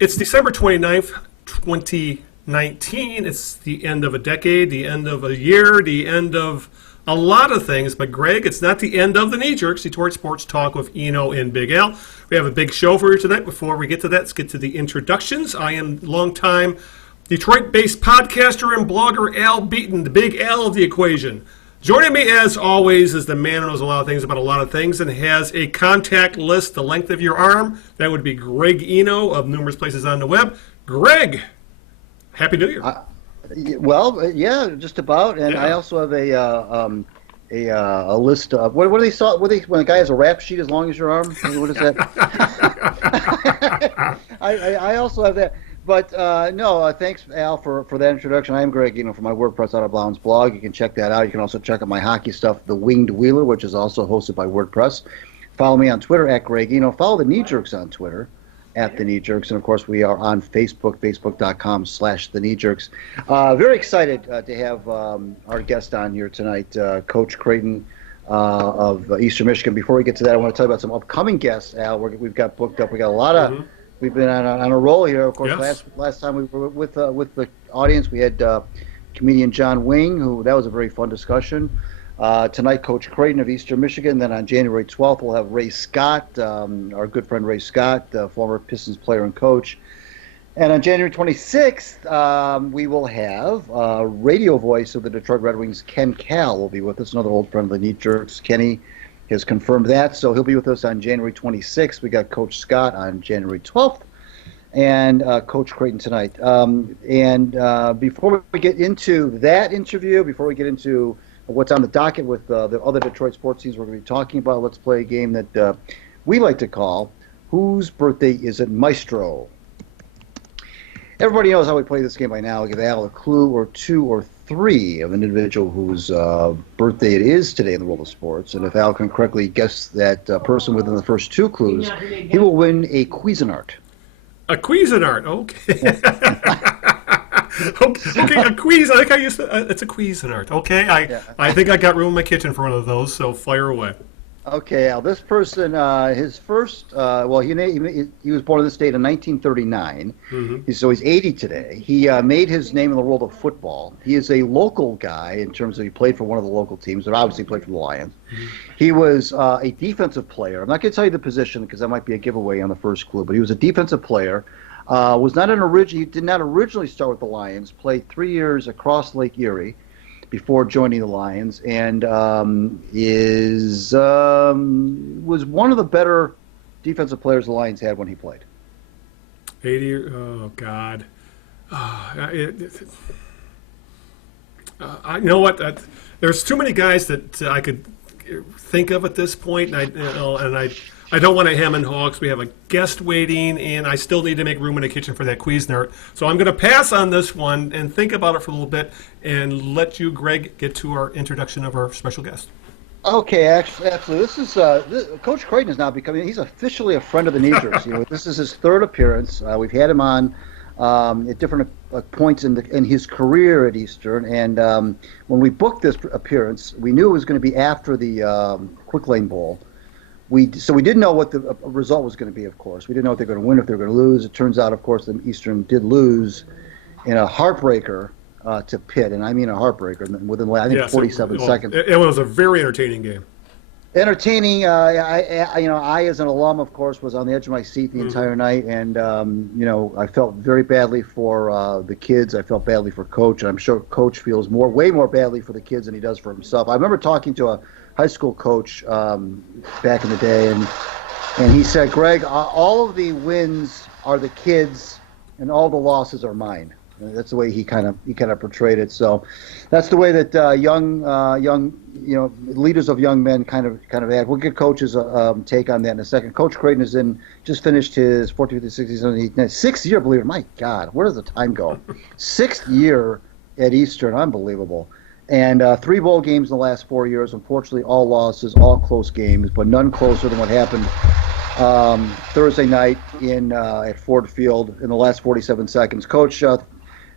It's December 29th, 2019. It's the end of a decade, the end of a year, the end of a lot of things. But, Greg, it's not the end of the Knee Jerks, Detroit Sports Talk with Eno and Big Al. We have a big show for you tonight. Before we get to that, let's get to the introductions. I am longtime Detroit-based podcaster and blogger Al Beaton, the Big Al of the equation. Joining me, as always, is the man who knows a lot of things about a lot of things and has a contact list the length of your arm. That would be Greg Eno of numerous places on the web. Greg, Happy New Year. Well, yeah, just about. And yeah. I also have a list of what do they saw? When a guy has a rap sheet as long as your arm? What is that? I also have that. But no, thanks, Al, for that introduction. I am Greg, for my WordPress Out of Bounds blog. You can check that out. You can also check out my hockey stuff, The Winged Wheeler, which is also hosted by WordPress. Follow me on Twitter at Greg Eno. Follow the Knee Jerks on Twitter at the Knee Jerks, and of course we are on Facebook, facebook.com/the Knee Jerks. Very excited to have our guest on here tonight, Coach Creighton of Eastern Michigan. Before we get to that, I want to tell you about some upcoming guests, Al. We've got booked up. We got a lot of. We've been on a roll here. Of course, yes. Last time we were with the audience, we had comedian John Wing, that was a very fun discussion. Tonight, Coach Creighton of Eastern Michigan. Then on January 12th, we'll have Ray Scott, our good friend Ray Scott, former Pistons player and coach. And on January 26th, we will have radio voice of the Detroit Red Wings, Ken Kal, will be with us, another old friend of the Knee Jerks. Kenny has confirmed that, so he'll be with us on January 26th. We got Coach Scott on January 12th, and Coach Creighton tonight. Before we get into that interview, before we get into what's on the docket with the other Detroit sports teams we're going to be talking about, let's play a game that we like to call Whose Birthday Is It, Maestro? Everybody knows how we play this game by now. I'll give Al a clue or two or three of an individual whose birthday it is today in the world of sports. And if Al can correctly guess that person within the first two clues, he will win a Cuisinart. A Cuisinart, okay. Okay, a Cuisinart. I like how you said it's a Cuisinart. Okay, I think I got room in my kitchen for one of those, so fire away. Okay, Al, this person, his first, he was born in this state in 1939, so he's 80 today. He made his name in the world of football. He is a local guy in terms of he played for one of the local teams, but obviously played for the Lions. He was a defensive player. I'm not going to tell you the position because that might be a giveaway on the first clue, but he was a defensive player. He did not originally start with the Lions, played 3 years across Lake Erie before joining the Lions, and was one of the better defensive players the Lions had when he played. 80, oh, God. You know what? There's too many guys that I could think of at this point, and I don't want to hem and haw because we have a guest waiting, and I still need to make room in the kitchen for that Cuisinart. So I'm going to pass on this one and think about it for a little bit and let you, Greg, get to our introduction of our special guest. Okay, absolutely. This is Coach Creighton is now he's officially a friend of the Knee Jerks. This is his third appearance. We've had him on at different points in his career at Eastern, and when we booked this appearance, we knew it was going to be after the Quick Lane Bowl. So we didn't know what the result was going to be, of course. We didn't know if they were going to win, if they were going to lose. It turns out, of course, that Eastern did lose in a heartbreaker to Pitt, and I mean a heartbreaker within, I think, 47 seconds. It was a very entertaining game. Entertaining. I, as an alum, of course, was on the edge of my seat the entire night, and I felt very badly for the kids. I felt badly for Coach, and I'm sure Coach feels way more badly for the kids than he does for himself. I remember talking to a high school coach back in the day, and he said, Greg, all of the wins are the kids and all the losses are mine. And that's the way he kind of portrayed it. So that's the way that young leaders of young men kind of act. We'll get Coach's take on that in a second. Coach Creighton just finished his 14th, 15th, 16th, sixth year, believe it. My God, where does the time go? Sixth year at Eastern, unbelievable. And 3 bowl games in the last 4 years. Unfortunately, all losses, all close games, but none closer than what happened Thursday night at Ford Field in the last 47 seconds. Coach,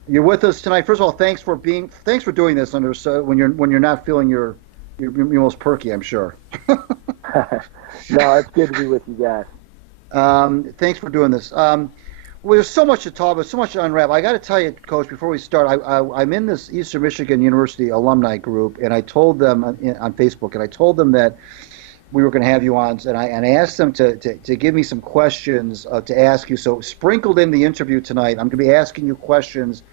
you're with us tonight. First of all, thanks for doing this when you're not feeling your most perky, I'm sure. No, it's good to be with you guys. Thanks for doing this. Well, there's so much to talk about, so much to unwrap. I got to tell you, Coach, before we start, I'm in this Eastern Michigan University alumni group, and I told them on Facebook, and I told them that we were going to have you on, and I asked them to give me some questions to ask you. So sprinkled in the interview tonight, I'm going to be asking you questions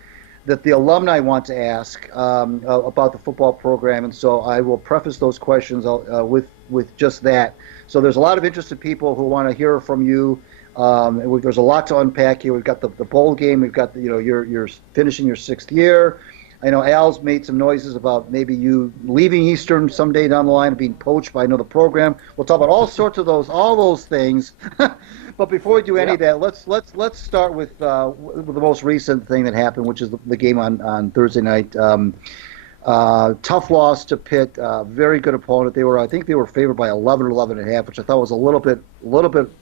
that the alumni want to ask about the football program, and so I will preface those questions with just that. So there's a lot of interested people who want to hear from you. There's a lot to unpack here. We've got the bowl game. We've got you're finishing your 6th year. I know Al's made some noises about maybe you leaving Eastern someday down the line and being poached by another program. We'll talk about all those things. But before we do any of that, let's start with the most recent thing that happened, which is the game on Thursday night. Tough loss to Pitt. Very good opponent. I think they were favored by 11 or 11.5, which I thought was a little bit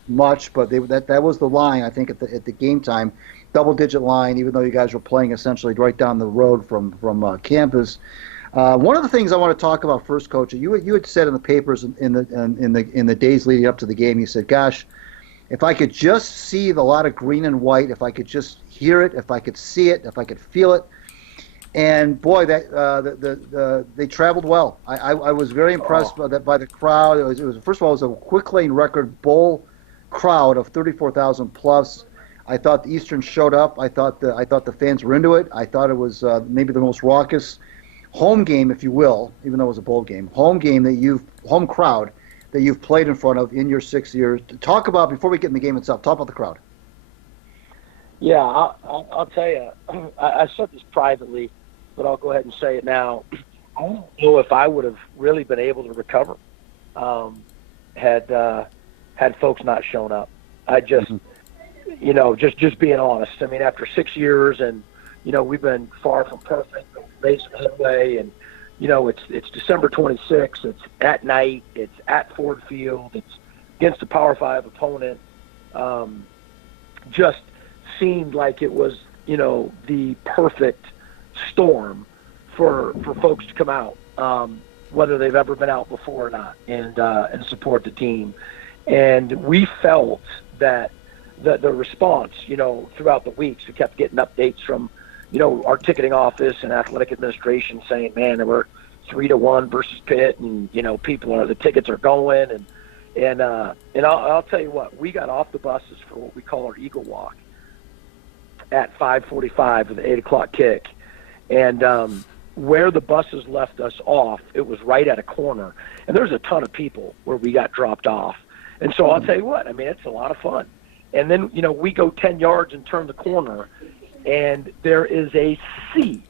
much, but that was the line I think at the game time. Double-digit line, even though you guys were playing essentially right down the road from campus. One of the things I want to talk about first, Coach, you had said in the papers in the days leading up to the game, you said, "Gosh, if I could just see the lot of green and white, if I could just hear it, if I could see it, if I could feel it." And boy, they traveled well. I was very impressed by the crowd. It was first of all, it was a quick lane record bowl crowd of 34,000 plus. I thought the Eastern showed up. I thought the fans were into it. I thought it was maybe the most raucous home game, if you will, even though it was a bowl game, home crowd that you've played in front of in your 6 years. Talk about, before we get in the game itself, talk about the crowd. Yeah, I'll tell you. I said this privately, but I'll go ahead and say it now. I don't know if I would have really been able to recover had folks not shown up. I just. Just being honest. I mean, after 6 years, and we've been far from perfect, made some headway, and it's December 26th. It's at night. It's at Ford Field. It's against a Power 5 opponent. Just seemed like it was the perfect storm for folks to come out, whether they've ever been out before or not, and support the team. And we felt that. The response, throughout the weeks, we kept getting updates from, our ticketing office and athletic administration saying, man, we're 3-1 versus Pitt, and the tickets are going, and I'll tell you what, we got off the buses for what we call our Eagle Walk at 5:45 with the 8 o'clock kick, and where the buses left us off, it was right at a corner, and there's a ton of people where we got dropped off, and so I'll tell you what, I mean, it's a lot of fun. And then, we go 10 yards and turn the corner, and there is a sea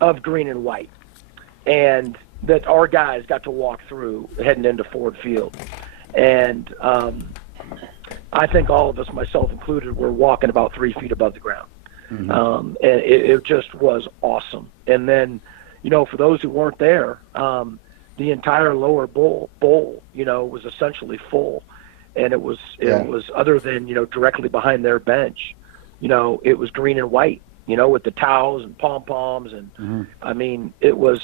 of green and white, and that our guys got to walk through heading into Ford Field. And I think all of us, myself included, were walking about 3 feet above the ground. Mm-hmm. And it just was awesome. And then, for those who weren't there, the entire lower bowl, was essentially full. And it was other than, directly behind their bench, it was green and white, with the towels and pom-poms. And mm-hmm. I mean, it was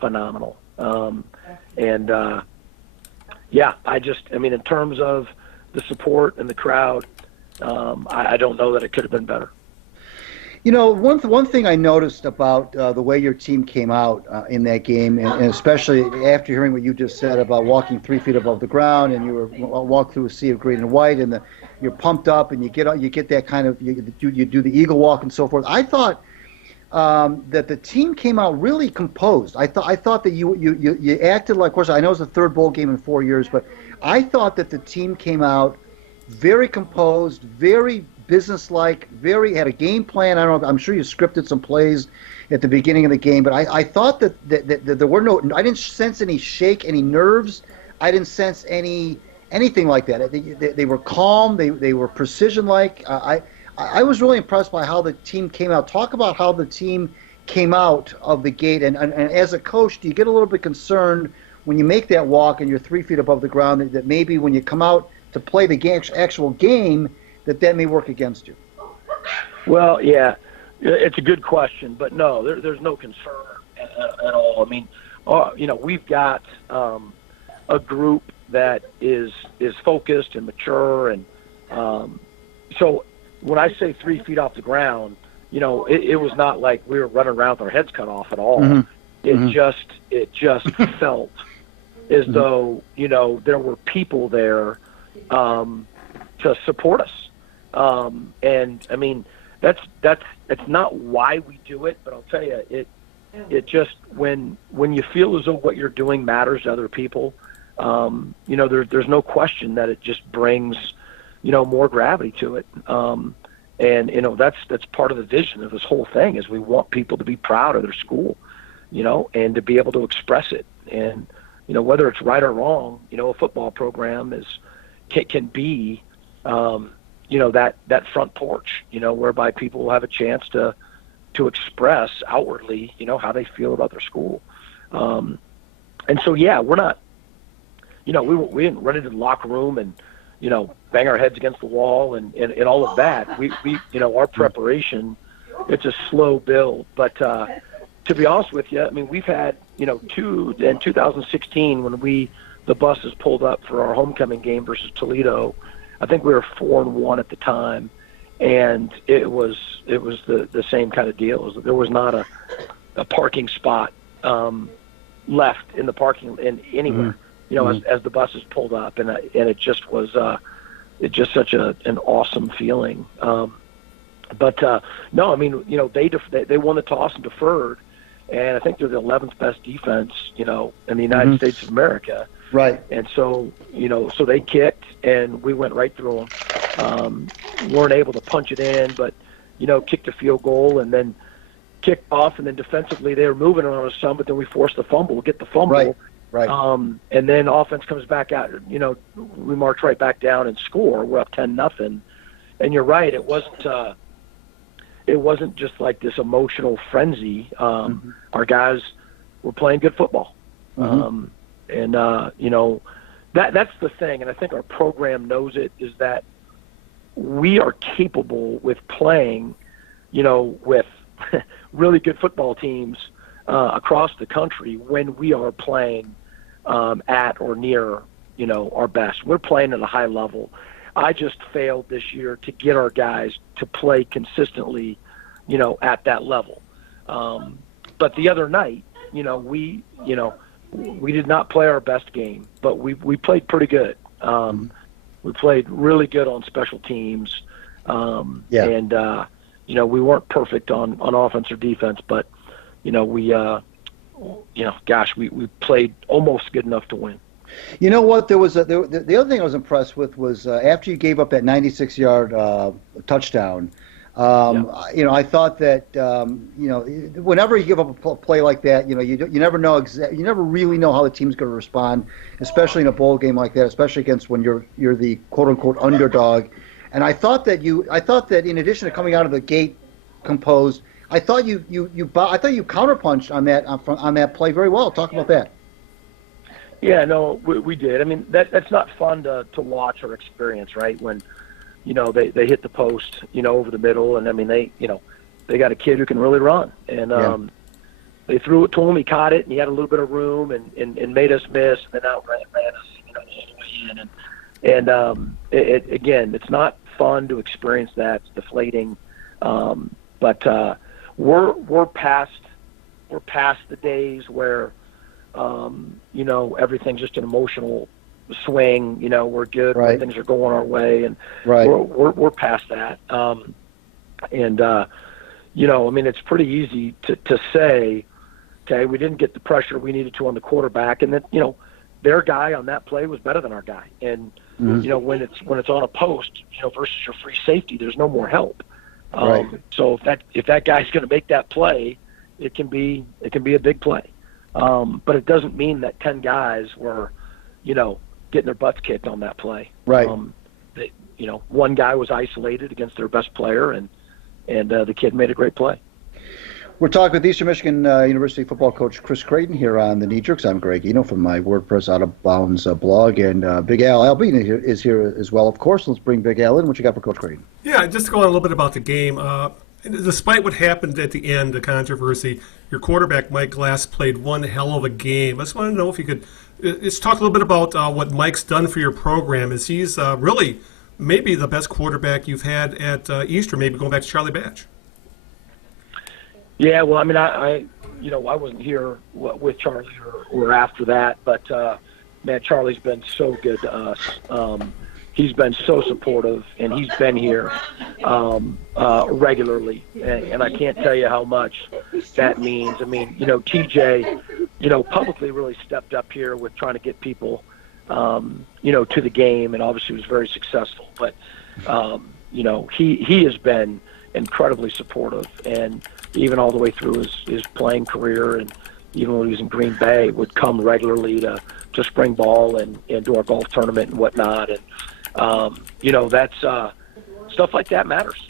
phenomenal. In terms of the support and the crowd, I don't know that it could have been better. One thing I noticed about the way your team came out in that game, and especially after hearing what you just said about walking 3 feet above the ground, and you walk through a sea of green and white, and you're pumped up, and you get that kind of you do the eagle walk and so forth. I thought that the team came out really composed. I thought that you acted like, of course, I know it's the third bowl game in 4 years, but I thought that the team came out very composed, very businesslike, had a game plan. I don't know. I'm sure you scripted some plays at the beginning of the game, but I thought that there were I didn't sense any shake, any nerves. I didn't sense anything like that. They were calm. They were precision-like. I was really impressed by how the team came out. Talk about how the team came out of the gate. And as a coach, do you get a little bit concerned when you make that walk and you're 3 feet above the ground that maybe when you come out to play the actual game, that may work against you? Well, yeah, it's a good question, but no, there's no concern at all. I mean, we've got a group that is focused and mature, and so when I say 3 feet off the ground, it was not like we were running around with our heads cut off at all. Mm-hmm. It just felt as though, there were people there to support us. And I mean, that's not why we do it, but I'll tell you, it just, when you feel as though what you're doing matters to other people, there's no question that it just brings, more gravity to it. And that's part of the vision of this whole thing, is we want people to be proud of their school, and to be able to express it. And, whether it's right or wrong, a football program can be, that front porch, whereby people will have a chance to express outwardly, how they feel about their school. And so, yeah, we're not, we didn't run into the locker room and, bang our heads against the wall and all of that. We our preparation, it's a slow build. But to be honest with you, I mean, we've had, in 2016 when the buses pulled up for our homecoming game versus Toledo, I think we were 4-1 at the time, and it was the same kind of deal. There was not a parking spot left in the parking anywhere. As the buses pulled up, and it just was such an awesome feeling. But no, I mean, they won the toss and deferred, and I think they're the 11th best defense, in the United States of America. Right. And so, so they kicked, and we went right through them. Weren't able to punch it in, but, kicked a field goal and then kicked off, and then defensively they were moving on us some, but then we forced the fumble, get the fumble. Right. And then offense comes back out, we march right back down and score. We're up 10-0. And you're right, it wasn't just like this emotional frenzy. Our guys were playing good football. And that's the thing, and I think our program knows it, is that we are capable with playing, with really good football teams across the country when we are playing at or near, our best. We're playing at a high level. I just failed this year to get our guys to play consistently, at that level. But the other night, we did not play our best game, but we played pretty good. We played really good on special teams. And, we weren't perfect on offense or defense, but, we played almost good enough to win. You know what? There was the other thing I was impressed with was after you gave up that 96-yard touchdown. I thought that whenever you give up a play like that, you never know you never really know how the team's going to respond, especially in a bowl game like that, especially against when you're the quote unquote underdog. And I thought that in addition to coming out of the gate composed, I thought you counterpunched on that play very well. Talk about that. Yeah, no, we did. I mean, that's not fun to watch or experience, right? When, they hit the post, over the middle, and I mean, they got a kid who can really run, and they threw it to him, he caught it, and he had a little bit of room, and made us miss, and then outran us, all the way in, and again, it's not fun to experience that. It's deflating, but we're past the days where everything's just an emotional swing. We're good when things are going our way, and we're past that. I mean, it's pretty easy to say, okay, we didn't get the pressure we needed to on the quarterback, and that their guy on that play was better than our guy. And when it's on a post, versus your free safety, there's no more help. So if that guy's going to make that play, it can be a big play. But it doesn't mean that 10 guys were, getting their butts kicked on that play. Right. One guy was isolated against their best player, and the kid made a great play. We're talking with Eastern Michigan University football coach Chris Creighton here on the Knee Jerks. I'm Greg Eno from my WordPress Out of Bounds blog, and Big Al Beaton is here as well, of course. Let's bring Big Al in. What you got for Coach Creighton? Yeah, just to go on a little bit about the game. Despite what happened at the end, the controversy, your quarterback, Mike Glass, played one hell of a game. I just want to know if you could just talk a little bit about what Mike's done for your program, as he's really maybe the best quarterback you've had at Eastern, maybe going back to Charlie Batch. Yeah, well, I mean, I wasn't here with Charlie or after that, but man, Charlie's been so good to us. He's been so supportive, and he's been here regularly, and I can't tell you how much that means. I mean, TJ, publicly really stepped up here with trying to get people, to the game, and obviously was very successful. But, he has been incredibly supportive, and even all the way through his playing career, and even when he was in Green Bay, would come regularly to spring ball and do our golf tournament and whatnot. And, that's stuff like that matters.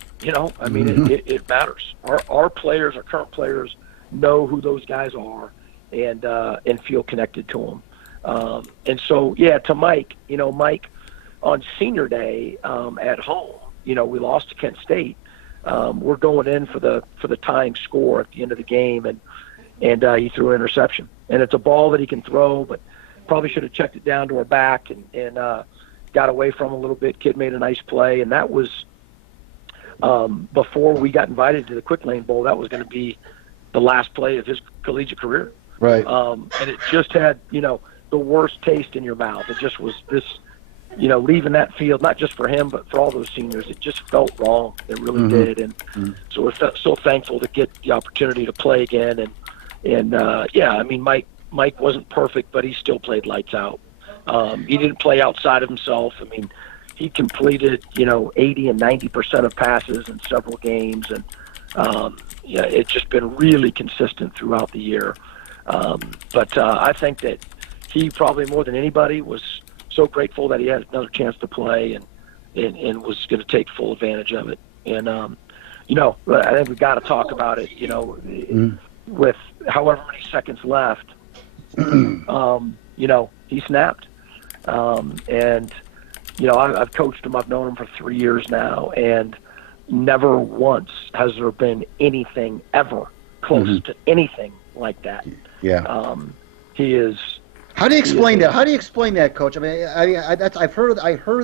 I mean, it matters. Our players, our current players, know who those guys are and feel connected to them. And so, yeah, to Mike, Mike on senior day at home, we lost to Kent State. We're going in for the tying score at the end of the game, and he threw an interception. And it's a ball that he can throw, but probably should have checked it down to our back and got away from him a little bit. Kid made a nice play, and that was before we got invited to the Quick Lane Bowl. That was going to be the last play of his collegiate career. Right. And it just had, the worst taste in your mouth. It just was this, leaving that field, not just for him, but for all those seniors. It just felt wrong. It really did. And so we're so thankful to get the opportunity to play again. And yeah, I mean, Mike wasn't perfect, but he still played lights out. He didn't play outside of himself. I mean, he completed, 80 and 90% of passes in several games. And, yeah, it's just been really consistent throughout the year. But I think that he probably more than anybody was so grateful that he had another chance to play and was going to take full advantage of it. And, I think we've got to talk about it, with however many seconds left, he snapped. And, I've coached him. I've known him for 3 years now, and never once has there been anything ever close to anything like that. Yeah. He is. How do you explain that? How do you explain that, Coach? I mean, I heard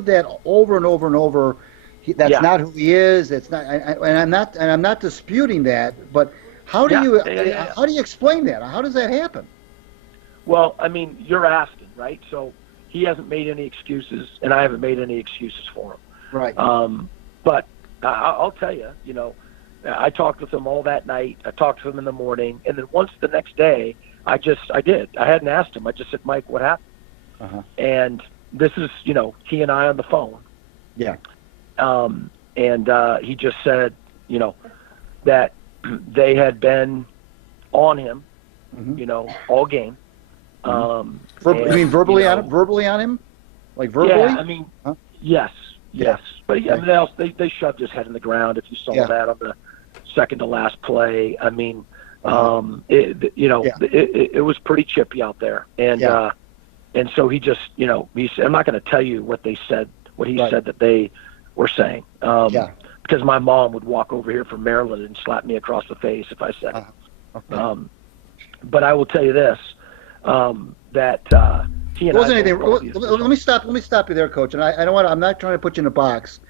that over and over and over. That's not who he is. It's not, and I'm not disputing that. But how do you explain that? How does that happen? Well, I mean, you're asking, right? So he hasn't made any excuses, and I haven't made any excuses for him. Right. But I'll tell you, I talked with him all that night. I talked to him in the morning, and then once the next day, I did. I hadn't asked him. I just said, Mike, what happened? And this is, he and I on the phone. Yeah. And he just said, that they had been on him, all game. You mean verbally on him? Like verbally? Yeah, I mean, yes. But yeah, they shoved his head in the ground. If you saw that on the second to last play, I mean, it was pretty chippy out there, and so he just, he said, I'm not going to tell you what they said, what he said that they were saying, because my mom would walk over here from Maryland and slap me across the face if I said it. But I will tell you this, that he and wasn't anything. Let me stop you there, Coach. And I don't want. I'm not trying to put you in a box,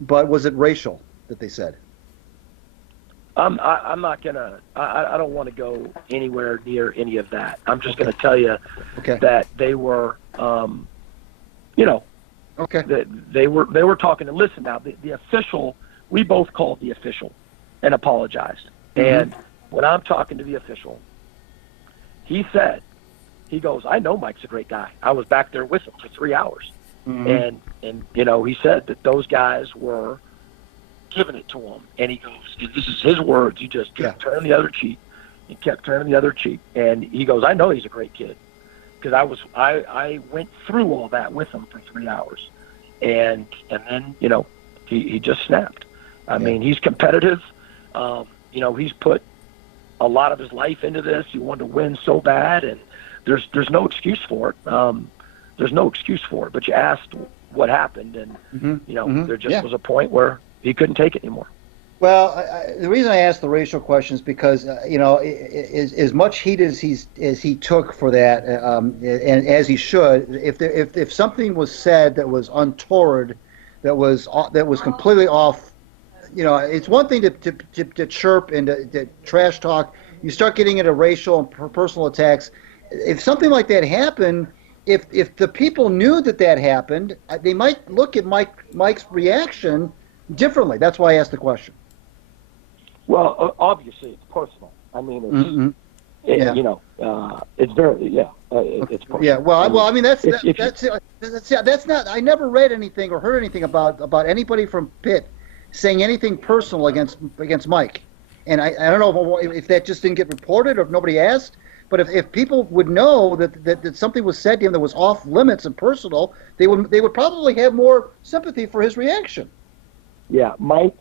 but was it racial that they said? I'm not gonna. I don't want to go anywhere near any of that. I'm just gonna tell you that they were, they were talking. And listen now, the official. We both called the official and apologized. And when I'm talking to the official, he said, he goes, I know Mike's a great guy. I was back there with him for 3 hours. And he said that those guys were giving it to him. And he goes, this is his words, he just kept turning the other cheek. He kept turning the other cheek. And he goes, I know he's a great kid. Because I went through all that with him for 3 hours. And then, he just snapped. I mean, he's competitive. He's put a lot of his life into this. He wanted to win so bad, and there's no excuse for it. There's no excuse for it. But you asked what happened, and there just was a point where he couldn't take it anymore. Well, the reason I asked the racial question is because as much heat as he took for that, and as he should, if something was said that was untoward, that was completely off. You know, it's one thing to chirp and to trash talk. You start getting into racial and personal attacks. If something like that happened, if the people knew that happened, they might look at Mike's reaction differently. That's why I asked the question. Well, obviously it's personal. I mean, it's Mm-hmm. Yeah. you know, it's very it's personal. Yeah. Well, I mean that's not. I never read anything or heard anything about anybody from Pitt saying anything personal against Mike. And I don't know if that just didn't get reported or if nobody asked. But if people would know that something was said to him that was off limits and personal, they would probably have more sympathy for his reaction. Yeah, Mike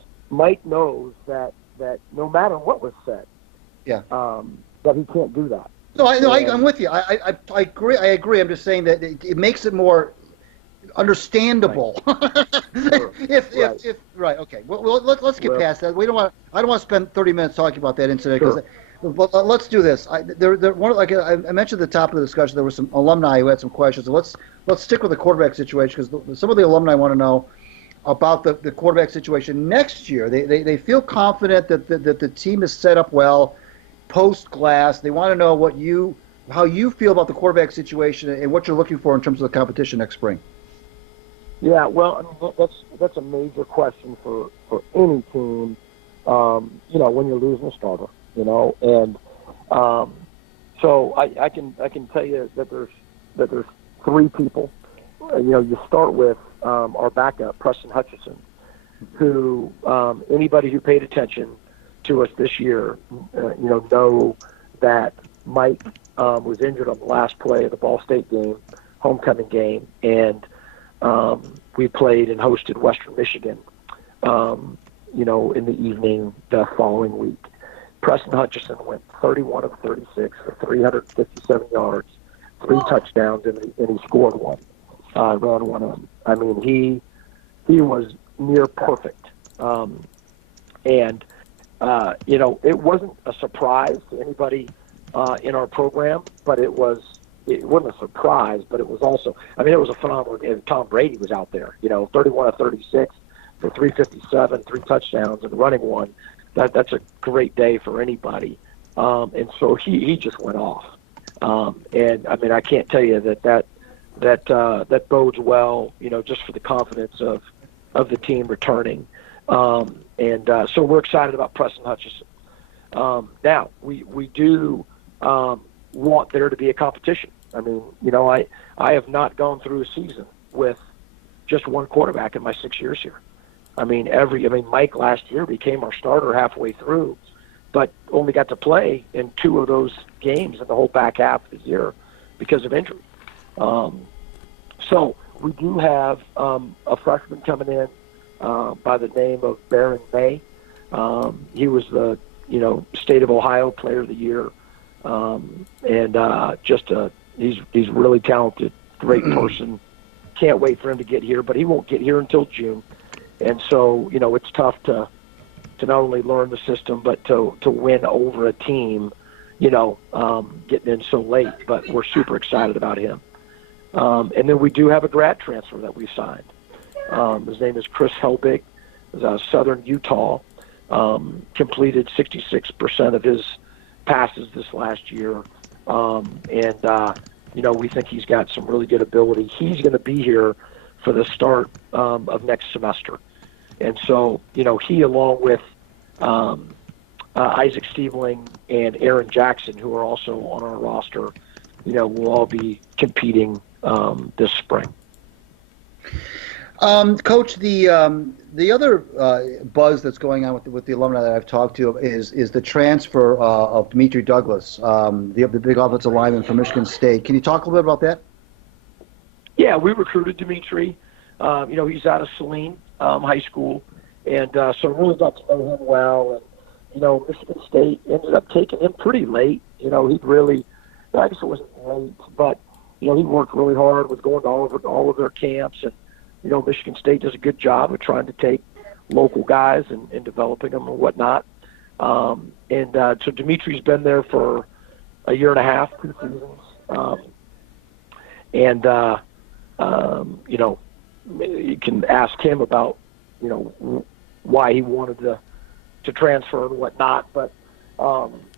knows that no matter what was said, that he can't do that. No, I'm with you. I agree. I agree. I'm just saying that it makes it more understandable. Right. Right. Okay. Well, let's get past that. I don't want to spend 30 minutes talking about that incident because. Sure. But let's do this. Like I mentioned at the top of the discussion, there were some alumni who had some questions. So let's stick with the quarterback situation because some of the alumni want to know about the quarterback situation next year. They feel confident that the team is set up well post Glass. They want to know how you feel about the quarterback situation and what you're looking for in terms of the competition next spring. Yeah, well, I mean, that's a major question for any team. You know, when you're losing a starter. You know, and so I can tell you that there's three people. You know, you start with our backup, Preston Hutchinson, who anybody who paid attention to us this year, know that Mike was injured on the last play of the Ball State game, homecoming game, and we played and hosted Western Michigan, in the evening the following week. Preston Hutchinson went 31 of 36 for 357 yards, 3 touchdowns, and he scored one, ran one in. I mean, he was near perfect. It wasn't a surprise to anybody in our program, but it wasn't a surprise, but it was also, it was a phenomenal game. Tom Brady was out there, 31 of 36 for 357, 3 touchdowns, and running one. That's a great day for anybody. And so he just went off. I can't tell you that bodes well, just for the confidence of the team returning. So we're excited about Preston Hutchinson. Now we do want there to be a competition. I have not gone through a season with just one quarterback in my 6 years here. Mike last year became our starter halfway through, but only got to play in 2 of those games in the whole back half of the year because of injury. So we do have a freshman coming in by the name of Baron May. He was the State of Ohio Player of the Year, he's really talented, great person. Can't wait for him to get here, but he won't get here until June. And so, it's tough to not only learn the system, but to win over a team, getting in so late. But we're super excited about him. And then we do have a grad transfer that we signed. His name is Chris Helbig. He's out of Southern Utah. Completed 66% of his passes this last year. We think he's got some really good ability. He's going to be here for the start of next semester. And so, he along with Isaac Steveling and Aaron Jackson, who are also on our roster, will all be competing this spring. Coach, the other buzz that's going on with the alumni that I've talked to is the transfer of Dimitri Douglas, the big offensive lineman from Michigan State. Can you talk a little bit about that? Yeah, we recruited Dimitri. He's out of Saline High School, and so really got to know him well. And Michigan State ended up taking him pretty late. I guess it wasn't late, but he worked really hard, was going to all of their camps, and Michigan State does a good job of trying to take local guys and developing them and whatnot. So Dimitri's been there for a year and a half, 2 seasons. you can ask him about, why he wanted to transfer and whatnot. But,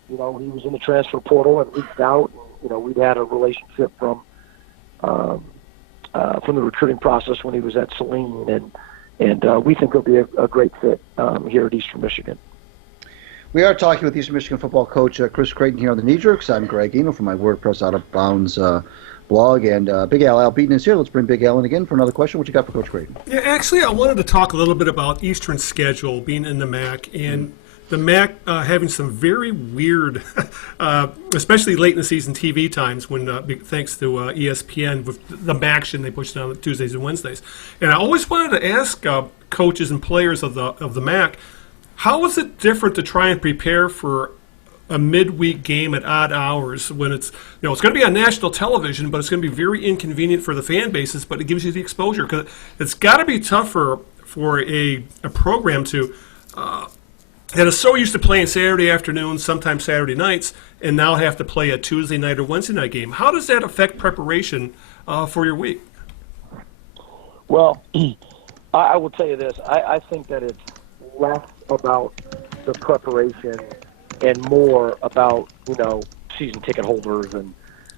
he was in the transfer portal and reached out. And, we'd had a relationship from the recruiting process when he was at Saline, and we think he'll be a great fit here at Eastern Michigan. We are talking with Eastern Michigan football coach Chris Creighton here on the Knee Jerks. I'm Greg Eno from my WordPress Out of Bounds blog, and Big Al Beaton is here. Let's bring Big Al in again for another question. What you got for Coach Creighton? Yeah, actually, I wanted to talk a little bit about Eastern's schedule, being in the MAC, and the MAC having some very weird, especially late in the season TV times when, thanks to ESPN, with the MACtion, they pushed it on Tuesdays and Wednesdays. And I always wanted to ask coaches and players of the MAC, how is it different to try and prepare for a midweek game at odd hours when it's it's going to be on national television, but it's going to be very inconvenient for the fan bases, but it gives you the exposure? Because it's got to be tougher for a program to that is so used to playing Saturday afternoons, sometimes Saturday nights, and now have to play a Tuesday night or Wednesday night game. How does that affect preparation for your week? Well, I will tell you this. I think that it's less about the preparation and more about, season ticket holders and,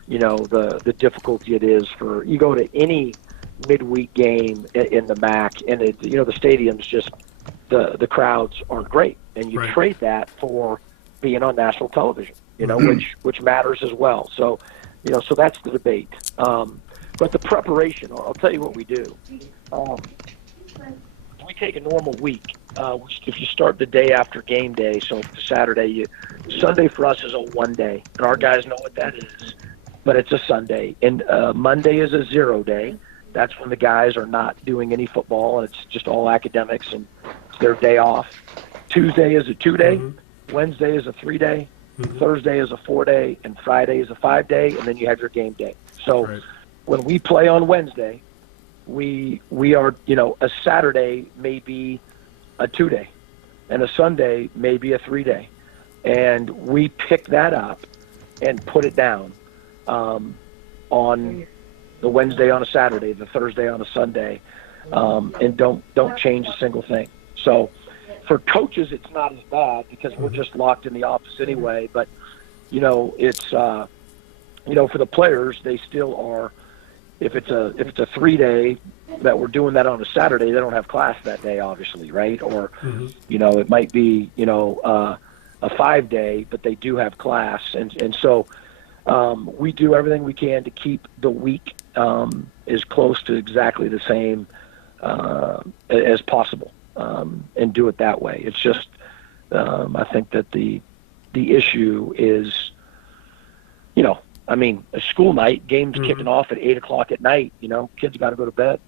the difficulty it is for, you go to any midweek game in the MAC and the stadium's just, the crowds aren't great. And you trade that for being on national television, which matters as well. So, so that's the debate. But the preparation, I'll tell you what we do. We take a normal week. If you start the day after game day, so Saturday, Sunday for us is a 1 day, and our guys know what that is, but it's a Sunday. And Monday is a 0 day. That's when the guys are not doing any football, and it's just all academics, and it's their day off. Tuesday is a 2 day. Mm-hmm. Wednesday is a 3 day. Mm-hmm. Thursday is a 4 day, and Friday is a 5 day, and then you have your game day. So when we play on Wednesday, we are, a Saturday may be a 2 day, and a Sunday may be a 3 day. And we pick that up and put it down on the Wednesday on a Saturday, the Thursday on a Sunday, and don't change a single thing. So for coaches, it's not as bad because we're just locked in the office anyway. But, it's, for the players, they still are. If it's a 3 day that we're doing that on a Saturday, they don't have class that day, obviously, right? Or, it might be, a 5 day, but they do have class. And so we do everything we can to keep the week as close to exactly the same as possible and do it that way. It's just, I think that the issue is, a school night, games kicking off at 8 o'clock at night, kids got to go to bed.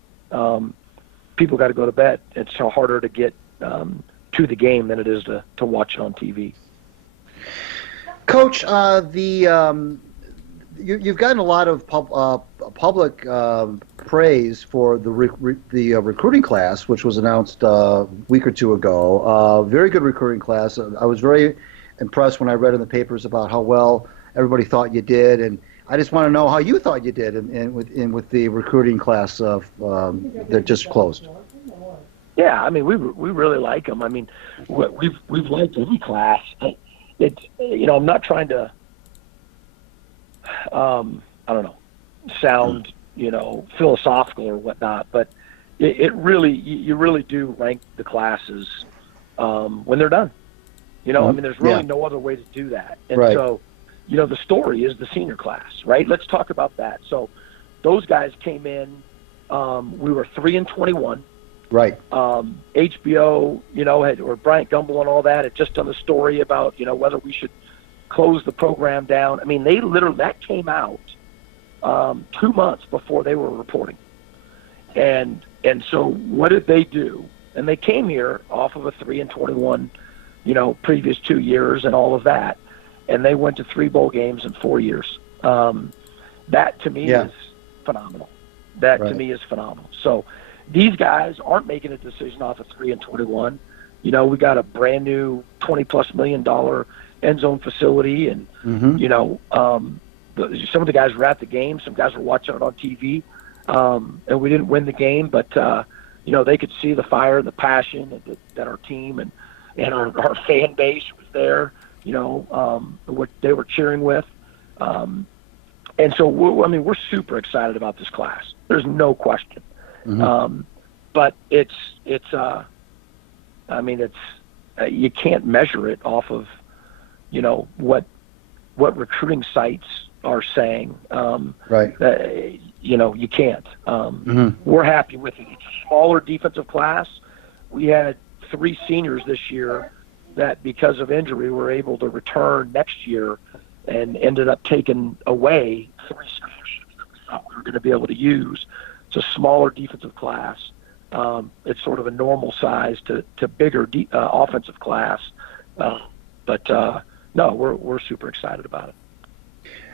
People got to go to bed. It's harder to get to the game than it is to watch it on TV. Coach, you've gotten a lot of public praise for the recruiting class, which was announced a week or two ago. Very good recruiting class. I was very impressed when I read in the papers about how well everybody thought you did, and I just want to know how you thought you did with the recruiting class that just closed. Yeah, we really like them. We've liked any class. I'm not trying to sound philosophical or whatnot, but you really do rank the classes when they're done. There's really no other way to do that. And so, the story is the senior class, right? Let's talk about that. So those guys came in, we were 3-21. Right. HBO, or Bryant Gumbel and all that had just done a story about, whether we should close the program down. They literally, that came out 2 months before they were reporting. And so what did they do? And they came here off of a 3-21, previous 2 years and all of that. And they went to 3 bowl games in 4 years. That to me is phenomenal. To me is phenomenal. So these guys aren't making a decision off of 3-21. We got a brand new $20+ million end zone facility, and some of the guys were at the game. Some guys were watching it on TV. and we didn't win the game, but they could see the fire, the passion that our team and our fan base was there. What they were cheering with, and so we're super excited about this class. There's no question. Mm-hmm. But it's you can't measure it off of what recruiting sites are saying. Right. You can't. Mm-hmm. We're happy with it. It's a smaller defensive class. We had 3 seniors this year that, because of injury, were able to return next year and ended up taking away 3 scholarships that we thought we were going to be able to use. It's a smaller defensive class. It's sort of a normal size to bigger offensive class. No, we're super excited about it.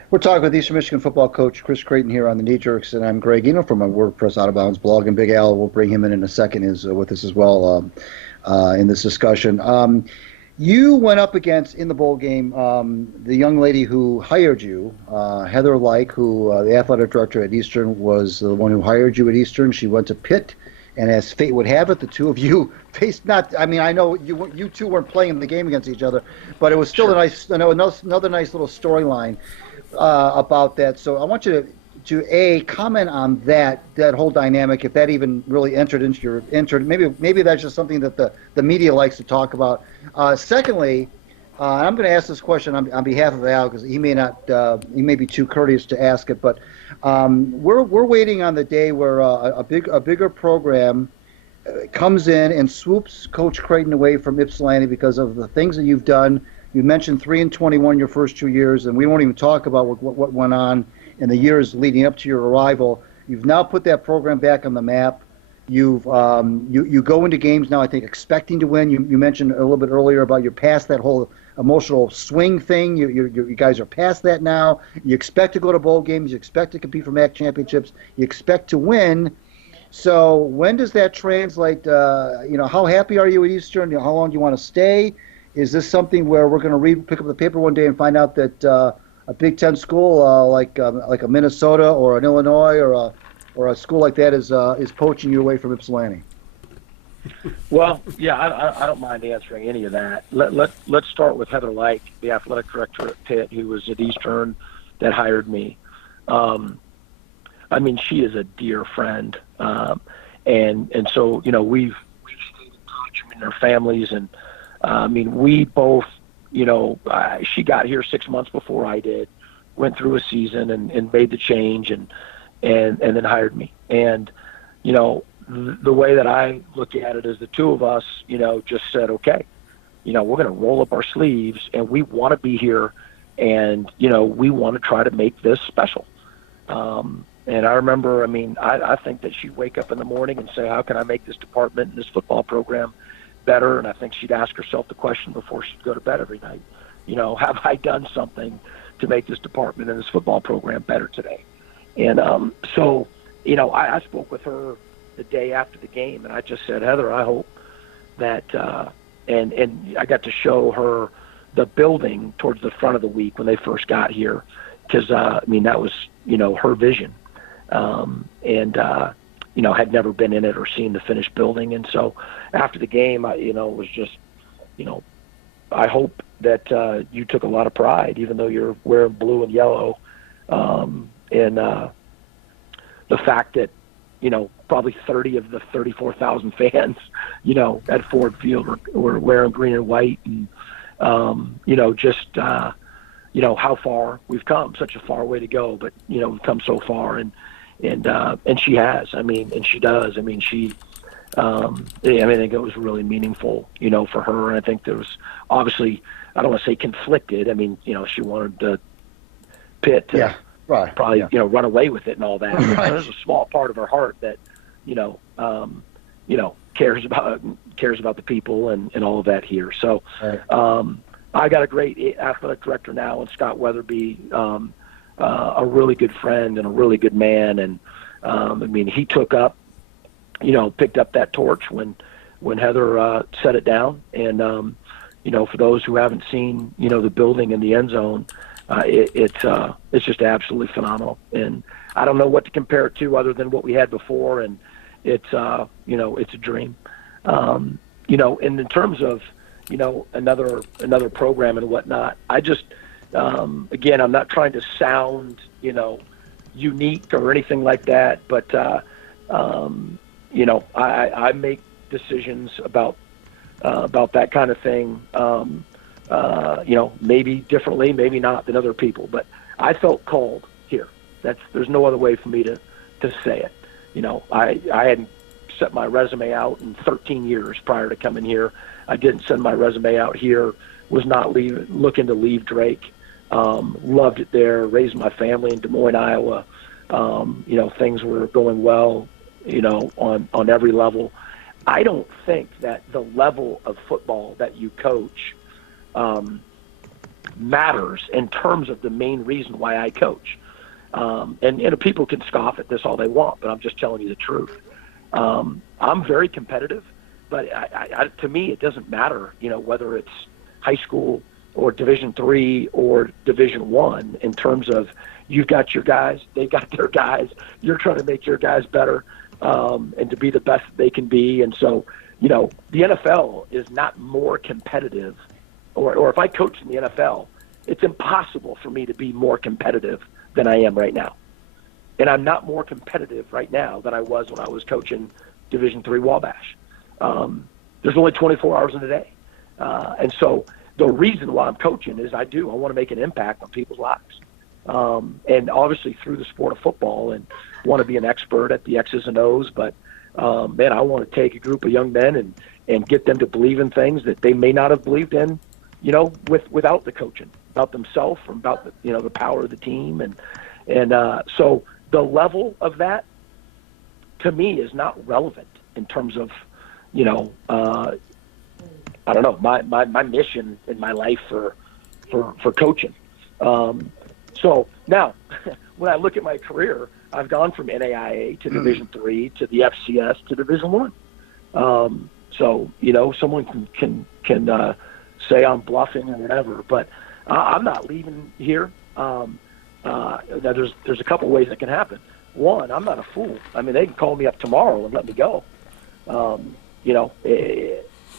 We're talking with Eastern Michigan football coach Chris Creighton here on the Knee Jerks, and I'm Greg Eno from my WordPress Out of Bounds blog, and Big Al, we'll bring him in a second, is with us as well in this discussion. You went up against, in the bowl game, the young lady who hired you, Heather Like, who the athletic director at Eastern, was the one who hired you at Eastern. She went to Pitt, and as fate would have it, the two of you faced I know you two weren't playing the game against each other, but it was still another nice little storyline about that. So I want you to comment on that whole dynamic, if that even really entered maybe that's just something that the media likes to talk about. Secondly, I'm going to ask this question on behalf of Al, because he may be too courteous to ask it, but we're waiting on the day where a bigger program comes in and swoops Coach Creighton away from Ypsilanti because of the things that you've done. You mentioned 3-21 your first 2 years, and we won't even talk about what went on in the years leading up to your arrival. You've now put that program back on the map. You go into games now, I think, expecting to win. You mentioned a little bit earlier about you're past that whole emotional swing thing. You guys are past that now. You expect to go to bowl games. You expect to compete for MAC championships. You expect to win. So when does that translate? How happy are you at Eastern? How long do you want to stay? Is this something where we're going to pick up the paper one day and find out that a Big Ten school like a Minnesota or an Illinois or a school like that is poaching you away from Ypsilanti? Well, yeah, I don't mind answering any of that. Let's start with Heather Like, the athletic director at Pitt, who was at Eastern, that hired me. She is a dear friend, and so we've stayed in touch. Our families, and we both. She got here 6 months before I did, went through a season and made the change and then hired me. And the way that I look at it is the two of us, just said, okay, we're going to roll up our sleeves and we want to be here, and we want to try to make this special. And I remember, I think that she'd wake up in the morning and say, how can I make this department and this football program better? And I think she'd ask herself the question before she'd go to bed every night, have I done something to make this department and this football program better today? And so I spoke with her the day after the game, and I just said, Heather, I hope that and I got to show her the building towards the front of the week when they first got here, because that was her vision, had never been in it or seen the finished building. And so after the game, it was just, I hope that you took a lot of pride, even though you're wearing blue and yellow, and the fact that, probably 30 of the 34,000 fans, at Ford Field were wearing green and white, and, how far we've come, such a far way to go, but, we've come so far, and she has, and she does. She, I think it was really meaningful, for her. And I think there was obviously, I don't want to say conflicted. She wanted the Pitt to probably, run away with it and all that. Right. There's a small part of her heart that, cares about the people and all of that here. So, right. I got a great athletic director now, and Scott Weatherby, a really good friend and a really good man. And, he took up, picked up that torch when Heather set it down. And, for those who haven't seen, the building in the end zone, It's just absolutely phenomenal. And I don't know what to compare it to other than what we had before. And it's it's a dream. And in terms of, another program and whatnot, I just, again, I'm not trying to sound, unique or anything like that, but, I make decisions about that kind of thing, maybe differently, maybe not than other people, but I felt called here. There's no other way for me to say it. I hadn't set my resume out in 13 years prior to coming here. I didn't send my resume out here, was not looking to leave Drake. Loved it there, raised my family in Des Moines, Iowa. Things were going well, on every level. I don't think that the level of football that you coach matters in terms of the main reason why I coach. And people can scoff at this all they want, but I'm just telling you the truth. I'm very competitive, but to me, it doesn't matter, whether it's high school or Division III or Division I, in terms of you've got your guys, they've got their guys, you're trying to make your guys better, and to be the best they can be. And so, the NFL is not more competitive, or if I coach in the NFL, it's impossible for me to be more competitive than I am right now. And I'm not more competitive right now than I was when I was coaching Division III Wabash. There's only 24 hours in a day. And so the reason why I'm coaching is I want to make an impact on people's lives. And obviously through the sport of football, and want to be an expert at the X's and O's, but man, I want to take a group of young men and get them to believe in things that they may not have believed in, without the coaching, about themselves, or about the power of the team. And so the level of that, to me, is not relevant in terms of, I don't know, my mission in my life for coaching. So now, when I look at my career, I've gone from NAIA to Division III to the FCS to Division I. So someone can say I'm bluffing or whatever, but I'm not leaving here. There's a couple ways that can happen. One, I'm not a fool. I mean, they can call me up tomorrow and let me go.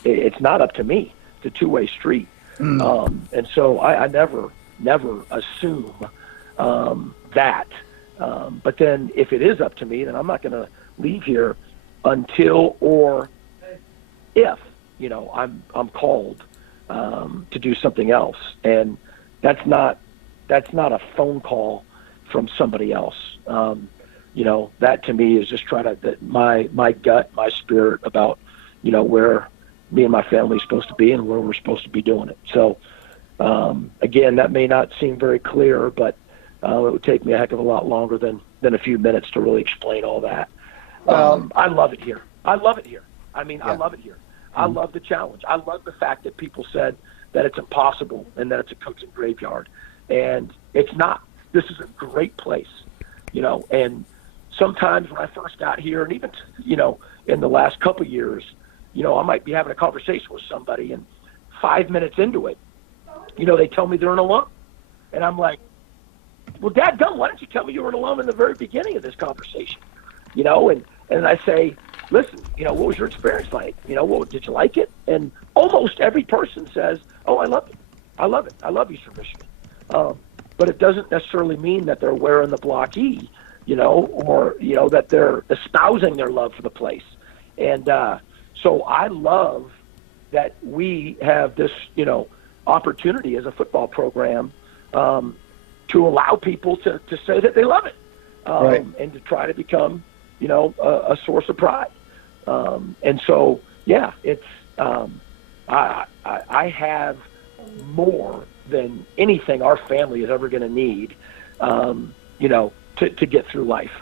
It's not up to me. It's a two-way street. And so I never assume that. But then if it is up to me, then I'm not going to leave here until or if, I'm called to do something else. And that's not a phone call from somebody else. That to me is just my gut, my spirit about, where me and my family is supposed to be and where we're supposed to be doing it. So, again, that may not seem very clear, but it would take me a heck of a lot longer than a few minutes to really explain all that. I love it here. I love it here. I mean, yeah. I love it here. I love the challenge. I love the fact that people said that it's impossible and that it's a coaching graveyard. And it's not. This is a great place, and sometimes when I first got here, and even, in the last couple of years, I might be having a conversation with somebody, and 5 minutes into it, they tell me they're an alum. And I'm like, well, dadgum, why didn't you tell me you were an alum in the very beginning of this conversation? And I say, listen, what was your experience like? Did you like it? And almost every person says, oh, I love it. I love it. I love Eastern Michigan. But it doesn't necessarily mean that they're wearing the block E, or, that they're espousing their love for the place. And so I love that we have this, opportunity as a football program to allow people to say that they love it, right. And to try to become, a source of pride. And so, yeah, it's I have more than anything our family is ever going to need, to get through life.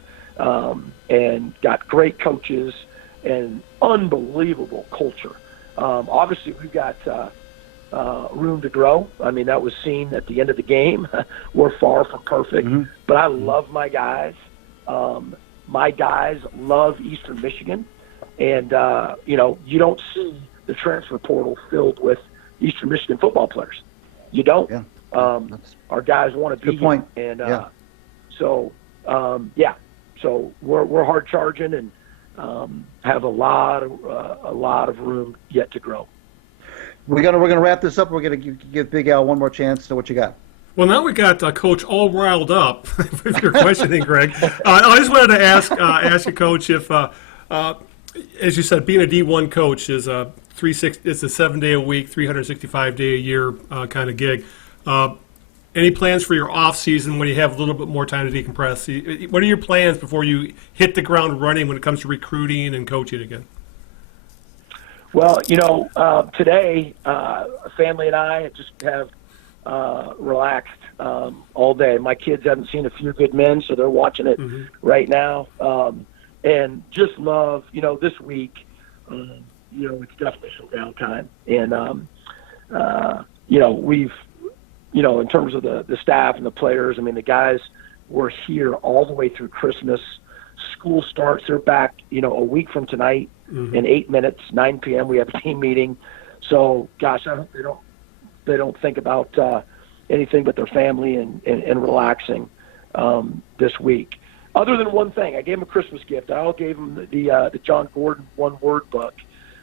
And got great coaches and unbelievable culture. Obviously, we've got room to grow. I mean, that was seen at the end of the game. We're far from perfect, but I love my guys. My guys love Eastern Michigan. And, you don't see the transfer portal filled with Eastern Michigan football players. You don't. Yeah. our guys want to be good point. here. And Yeah. so we're hard charging and have a lot of room yet to grow. We're gonna wrap this up. We're gonna give Big Al one more chance. So what you got? Well, now we got Coach all riled up with your questioning, Greg. I just wanted to ask you, Coach, if as you said, being a D1 coach is it's a 7-day a week, 365-day a year kind of gig. Any plans for your off season when you have a little bit more time to decompress? What are your plans before you hit the ground running when it comes to recruiting and coaching again? Well, today, family and I just have relaxed all day. My kids haven't seen A Few Good Men, so they're watching it right now. And just love, this week, it's definitely some downtime. And, we've, in terms of the staff and the players, I mean, the guys were here all the way through Christmas. School starts, they're back, a week from tonight in 8 minutes, 9 p.m. We have a team meeting. So, gosh, I hope they don't think about anything but their family and relaxing this week. Other than one thing, I gave them a Christmas gift. I gave them the John Gordon one-word book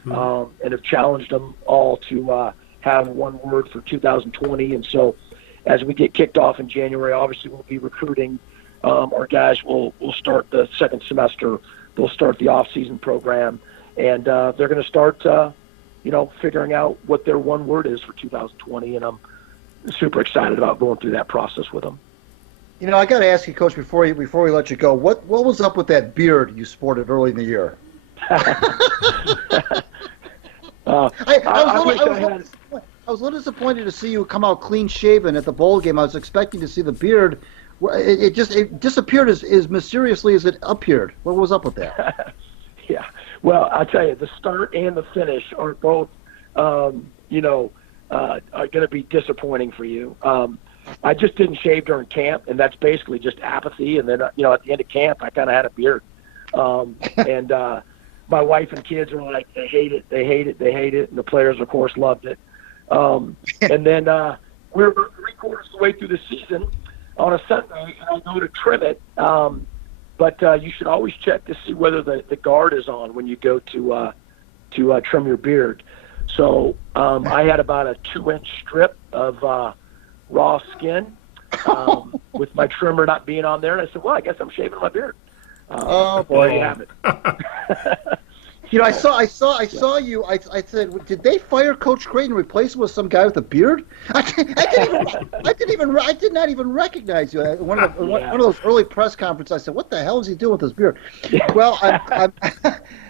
and have challenged them all to have one word for 2020. And so as we get kicked off in January, obviously we'll be recruiting. Our guys will start the second semester. They'll start the off-season program. And they're going to start figuring out what their one word is for 2020, and I'm super excited about going through that process with them. I got to ask you, Coach, before we let you go, what was up with that beard you sported early in the year? I was a little disappointed to see you come out clean shaven at the bowl game. I was expecting to see the beard. It disappeared as mysteriously as it appeared. What was up with that? Yeah. Well, I'll tell you, the start and the finish are both, are going to be disappointing for you. I just didn't shave during camp, and that's basically just apathy. And then, at the end of camp, I kind of had a beard. And my wife and kids were like, they hate it. And the players, of course, loved it. And then we're 3/4 of the way through the season on a Sunday, and I go to trim it. But you should always check to see whether the guard is on when you go to trim your beard. So I had about a 2-inch strip of raw skin with my trimmer not being on there. And I said, well, I guess I'm shaving my beard. Boy, there you have it. I saw you. I said, did they fire Coach Creighton and replace him with some guy with a beard? I did not even recognize you. One of those early press conferences, I said, what the hell is he doing with his beard? Well,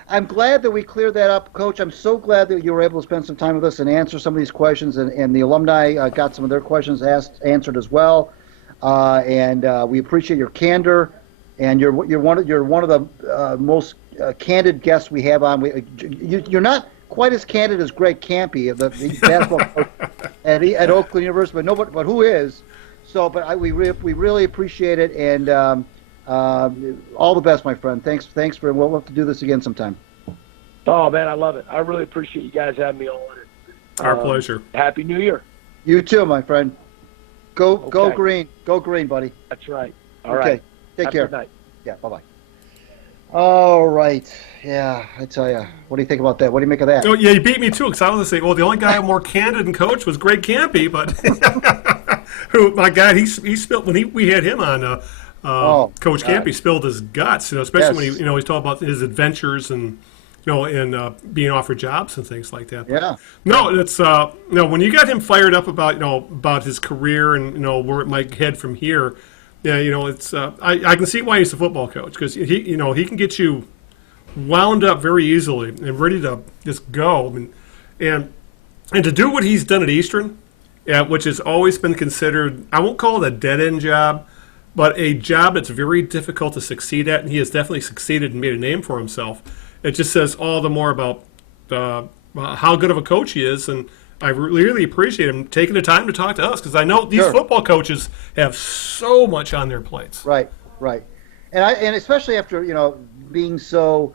I'm glad that we cleared that up, Coach. I'm so glad that you were able to spend some time with us and answer some of these questions, and the alumni got some of their questions answered as well. And we appreciate your candor, and you're one of the most candid guests we have on. You're not quite as candid as Greg Campy, the basketball coach at Oakland University, but who is? So, we really appreciate it, and all the best, my friend. Thanks for. We'll have to do this again sometime. Oh man, I love it. I really appreciate you guys having me on. Our pleasure. Happy New Year. You too, my friend. Go green, buddy. That's right. All right. Take care. Good night. Yeah. Bye. All right. Yeah, I tell you. What do you think about that? What do you make of that? Oh, yeah, you beat me too, because I was going to say, well, the only guy more candid and coach was Greg Campy, but who, my God, he spilled when we had him on. Coach Campy spilled his guts, especially when he's talking about his adventures and being offered jobs and things like that. Yeah. No, it's when you got him fired up about his career and where it might head from here. Yeah, it's I can see why he's a football coach, because he can get you wound up very easily and ready to just go and to do what he's done at Eastern, which has always been considered, I won't call it a dead end job, but a job that's very difficult to succeed at, and he has definitely succeeded and made a name for himself. It just says all the more about how good of a coach he is, and I really appreciate him taking the time to talk to us, because I know these football coaches have so much on their plates. Right, and especially after being so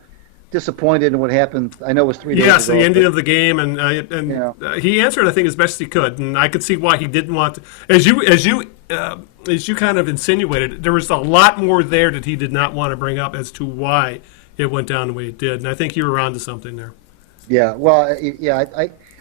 disappointed in what happened. I know it was 3 days Yes, ago. the ending but- of the game, and he answered, I think, as best he could, and I could see why he didn't want to. As you kind of insinuated, there was a lot more there that he did not want to bring up as to why it went down the way it did, and I think you were onto something there. Yeah, well, yeah,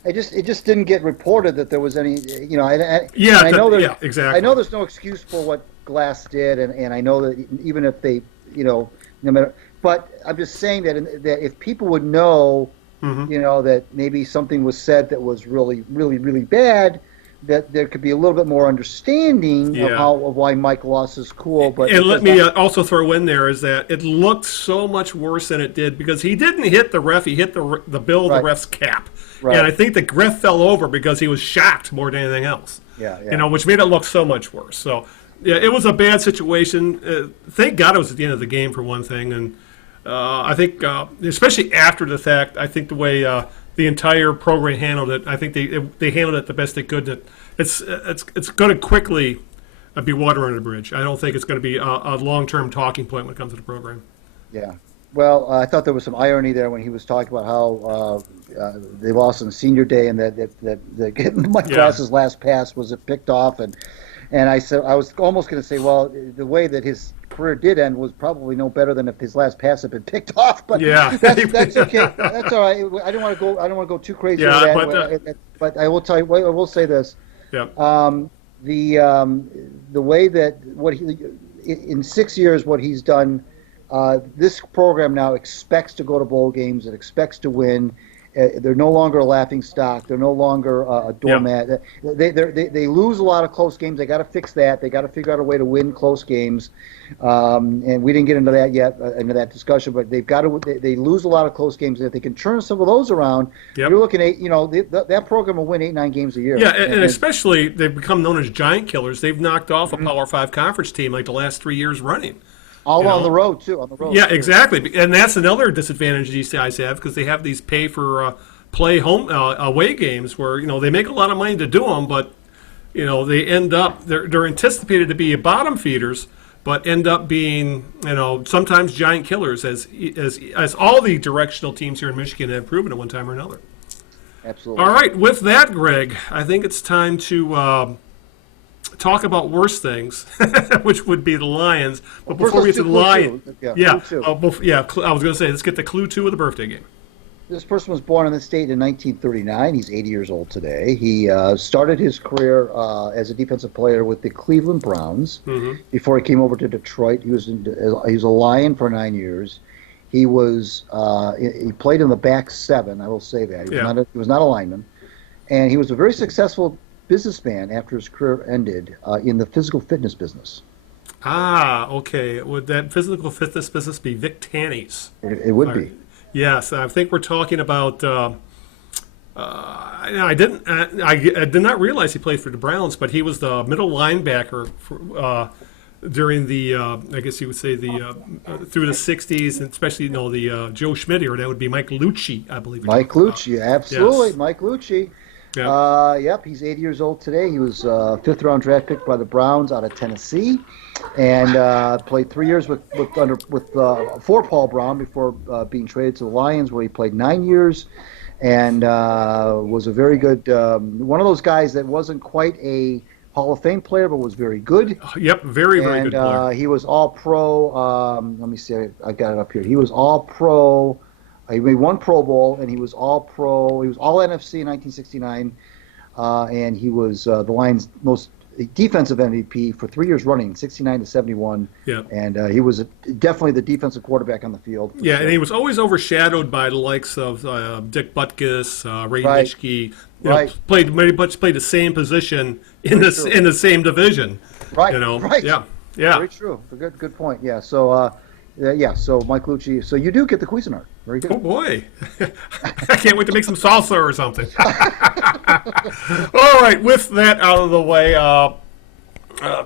it just didn't get reported that there was any, Yeah, I know yeah, exactly. I know there's no excuse for what Glass did, and I know that even if they, no matter, but I'm just saying that if people would know, that maybe something was said that was really, really, really bad, that there could be a little bit more understanding of why Mike lost his cool. But and let me also throw in there is that it looked so much worse than it did because he didn't hit the ref; he hit the bill of the ref's cap, and I think the ref fell over because he was shocked more than anything else. Yeah. Which made it look so much worse. So, yeah, it was a bad situation. Thank God it was at the end of the game for one thing, and I think especially after the fact, I think the way the entire program handled it, I think they handled it the best they could. That it's going to quickly be water under the bridge. I don't think it's going to be a long-term talking point when it comes to the program. Yeah. Well, I thought there was some irony there when he was talking about how they lost on senior day and that Mike Glass's last pass was picked off, and I said I was almost going to say, well, the way that his career did end was probably no better than if his last pass had been picked off. But that's okay. That's all right. I don't want to go too crazy. Yeah, with that, but I will tell you. I will say this. Yeah. The way that what he in 6 years what he's done. This program now expects to go to bowl games. It expects to win. They're no longer a laughing stock. They're no longer a doormat. They lose a lot of close games. They got to fix that. They got to figure out a way to win close games. And we didn't get into that yet, into that discussion. But they've got to. They lose a lot of close games. And if they can turn some of those around, you're looking at that program will win 8-9 games a year. Yeah, and especially they've become known as giant killers. They've knocked off a Power 5 conference team like the last 3 years running. All on the road, too. Yeah, exactly. And that's another disadvantage these guys have because they have these pay-for-play home away games where, they make a lot of money to do them, but, they end up, they're anticipated to be bottom feeders, but end up being, sometimes giant killers as all the directional teams here in Michigan have proven at one time or another. Absolutely. All right, with that, Greg, I think it's time to talk about worse things, which would be the Lions. But before we get to the Lions, I was going to say, let's get to clue 2 of the birthday game. This person was born in the state in 1939. He's 80 years old today. He started his career as a defensive player with the Cleveland Browns before he came over to Detroit. He was a Lion for 9 years. He played in the back seven. I will say that he was not a lineman, and he was a very successful businessman after his career ended in the physical fitness business. Ah, okay. Would that physical fitness business be Vic Tanny's? It would be. Yes, I think we're talking about. I did not realize he played for the Browns, but he was the middle linebacker during the I guess you would say the through the '60s, and especially the Joe Schmidt era. That would be Mike Lucci, I believe. Mike Lucci, absolutely, yes. Make Lucci. Yep. He's 80 years old today. He was a fifth-round draft pick by the Browns out of Tennessee, and played 3 years with for Paul Brown before being traded to the Lions, where he played 9 years, and was a very good one of those guys that wasn't quite a Hall of Fame player, but was very good. Yep, very good player. He was All-Pro. Let me see, I got it up here. He was All-Pro. He made one Pro Bowl, and he was All-Pro. He was All-NFC in 1969, and he was the Lions' most defensive MVP for 3 years running, 69 to 71. Yeah. And he was definitely the defensive quarterback on the field. Yeah, sure. And he was always overshadowed by the likes of Dick Butkus, Ray Nitschke. Played the same position in the same division. Right. Right. Yeah. Very true. Good point. Yeah. So. So Mike Lucci. So you do get the Cuisinart. Very good. Oh boy, I can't wait to make some salsa or something. All right, with that out of the way,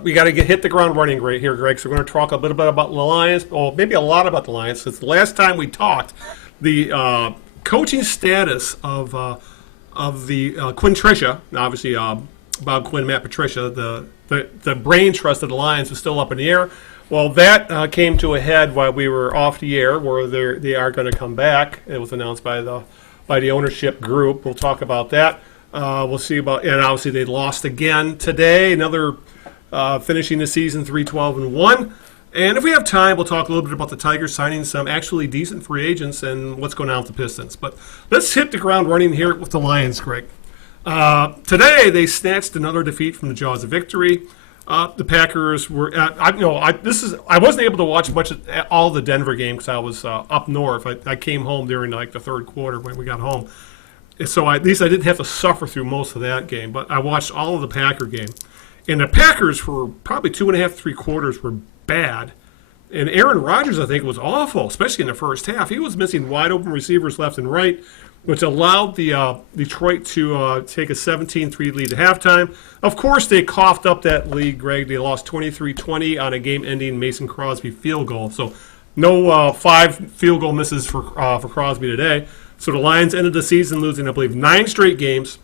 we got to hit the ground running right here, Greg. So we're going to talk a little bit about the Lions, or maybe a lot about the Lions. Since the last time we talked, the coaching status of the Quinn Tricia, obviously Bob Quinn, Matt Patricia, the brain trust of the Lions is still up in the air. Well, that came to a head while we were off the air, where they are going to come back. It was announced by the ownership group. We'll talk about that. We'll see about, and obviously they lost again today. Another finishing the season 3-12-1. And if we have time, we'll talk a little bit about the Tigers signing some actually decent free agents and what's going on with the Pistons. But let's hit the ground running here with the Lions, Greg. Today they snatched another defeat from the jaws of victory. The Packers were. I wasn't able to watch much of all the Denver game because I was up north. I came home during like the third quarter when we got home, and so at least I didn't have to suffer through most of that game. But I watched all of the Packer game, and the Packers for probably 2.5, 3 quarters were bad. And Aaron Rodgers, I think, was awful, especially in the first half. He was missing wide open receivers left and right, which allowed the Detroit to take a 17-3 lead at halftime. Of course, they coughed up that lead, Greg. They lost 23-20 on a game-ending Mason Crosby field goal. So no 5 field goal misses for Crosby today. So the Lions ended the season losing, I believe, 9 straight games,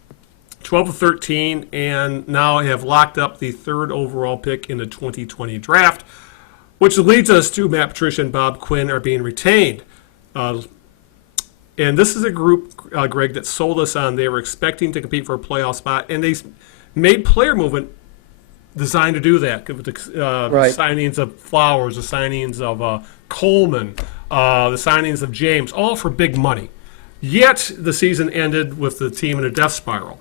12-13, and now have locked up the 3rd overall pick in the 2020 draft, which leads us to Matt Patricia and Bob Quinn are being retained. And this is a group, Greg, that sold us on they were expecting to compete for a playoff spot, and they made player movement designed to do that. With the signings of Flowers, the signings of Coleman, the signings of James, all for big money. Yet the season ended with the team in a death spiral.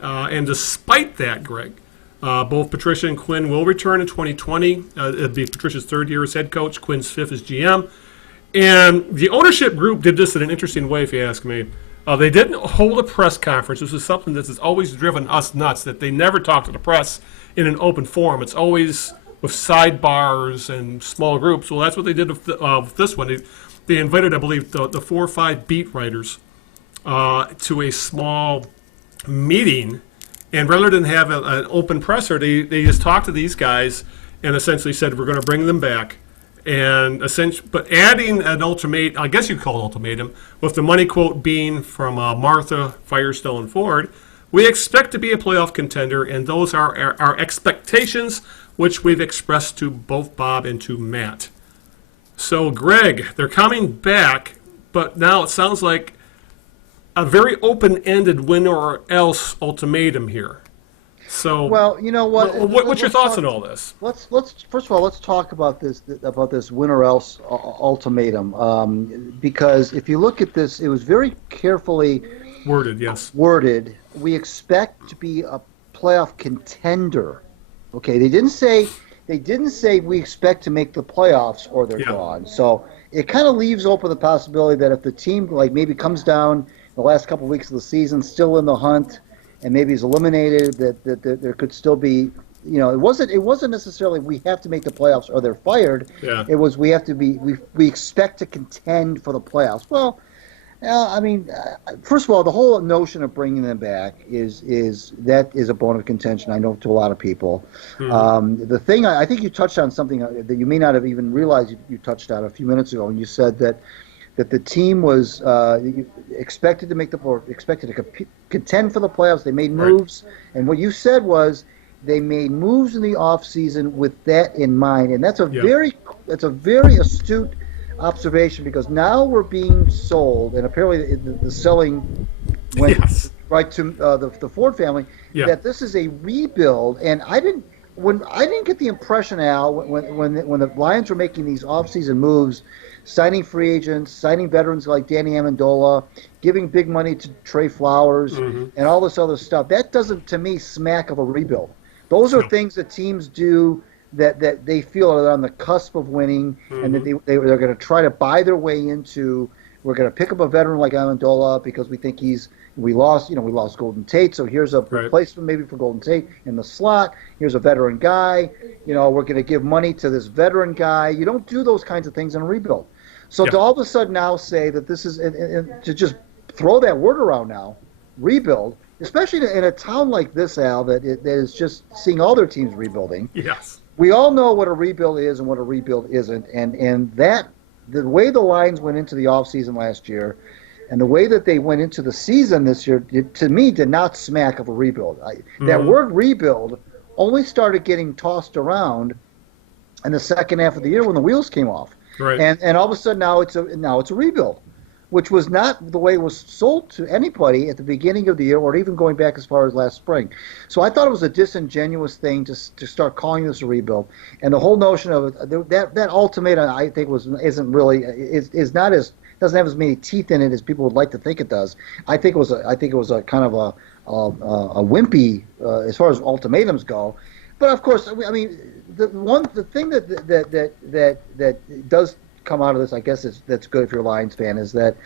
And despite that, Greg, both Patricia and Quinn will return in 2020. It'll be Patricia's 3rd year as head coach, Quinn's 5th as GM. And the ownership group did this in an interesting way, if you ask me. They didn't hold a press conference. This is something that has always driven us nuts, that they never talk to the press in an open forum. It's always with sidebars and small groups. Well, that's what they did with this one. They invited, I believe, the 4 or 5 beat writers to a small meeting. And rather than have an open presser, they just talked to these guys and essentially said, we're going to bring them back. And but adding an ultimatum, I guess you call it ultimatum, with the money quote being from Martha Firestone Ford, we expect to be a playoff contender, and those are our expectations, which we've expressed to both Bob and to Matt. So, Greg, they're coming back, but now it sounds like a very open-ended win or else ultimatum here. So, well, you know what? What's your thoughts on all this? Let's first of all let's talk about this win or else ultimatum, because if you look at this, it was very carefully worded. Yes, worded. We expect to be a playoff contender. Okay, they didn't say we expect to make the playoffs or they're gone. So it kind of leaves open the possibility that if the team like maybe comes down the last couple of weeks of the season, still in the hunt, and maybe is eliminated, that there could still be, you know, it wasn't necessarily we have to make the playoffs or they're fired. Yeah. It was we expect to contend for the playoffs. Well, I mean, first of all, the whole notion of bringing them back is a bone of contention, I know, to a lot of people. Mm-hmm. The thing I think you touched on something that you may not have even realized you touched on a few minutes ago, and you said that the team was expected to contend for the playoffs. They made moves, and what you said was they made moves in the off season with that in mind, and that's a very astute observation, because now we're being sold, and apparently the selling went right to the Ford family, that this is a rebuild, and I didn't get the impression, Al, when the Lions were making these off-season moves, signing free agents, signing veterans like Danny Amendola, giving big money to Trey Flowers, and all this other stuff. That doesn't, to me, smack of a rebuild. Those are things that teams do that they feel are on the cusp of winning, and that they're going to try to buy their way into. We're going to pick up a veteran like Amendola because we think we lost Golden Tate, so here's a replacement maybe for Golden Tate in the slot. Here's a veteran guy. You know, we're going to give money to this veteran guy. You don't do those kinds of things in a rebuild. So to all of a sudden now say that this is, and to just throw that word around now, rebuild, especially in a town like this, Al, that is just seeing all their teams rebuilding. Yes. We all know what a rebuild is and what a rebuild isn't, and that the way the Lions went into the offseason last year and the way that they went into the season this year, to me, did not smack of a rebuild. That word rebuild only started getting tossed around in the second half of the year when the wheels came off. Right. And all of a sudden now it's a rebuild, which was not the way it was sold to anybody at the beginning of the year or even going back as far as last spring. So I thought it was a disingenuous thing to start calling this a rebuild. And the whole notion of that ultimatum, I think, doesn't have as many teeth in it as people would like to think it does. I think it was a kind of a wimpy as far as ultimatums go. But of course, I mean, the thing that does come out of this, I guess, that's good if you're a Lions fan, is that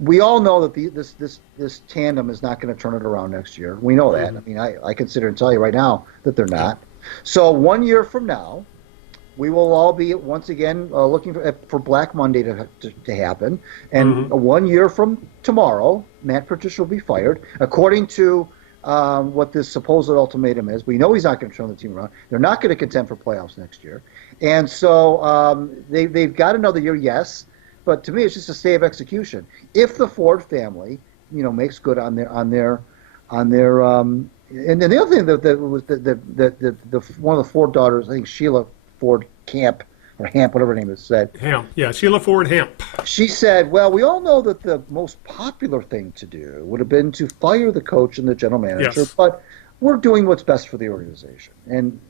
we all know that this tandem is not going to turn it around next year. We know that. I mean, I consider and tell you right now that they're not. So 1 year from now, we will all be once again looking for Black Monday to happen. And 1 year from tomorrow, Matt Patricia will be fired. According to what this supposed ultimatum is, we know he's not going to turn the team around. They're not going to contend for playoffs next year. And so they've got another year, yes. But to me, it's just a stay of execution. If the Ford family, makes good on their and then the other thing that was the one of the Ford daughters, I think Sheila Ford Hamp, whatever her name is, said. Hamp, yeah, Sheila Ford Hamp. She said, well, we all know that the most popular thing to do would have been to fire the coach and the general manager, yes, but we're doing what's best for the organization. And,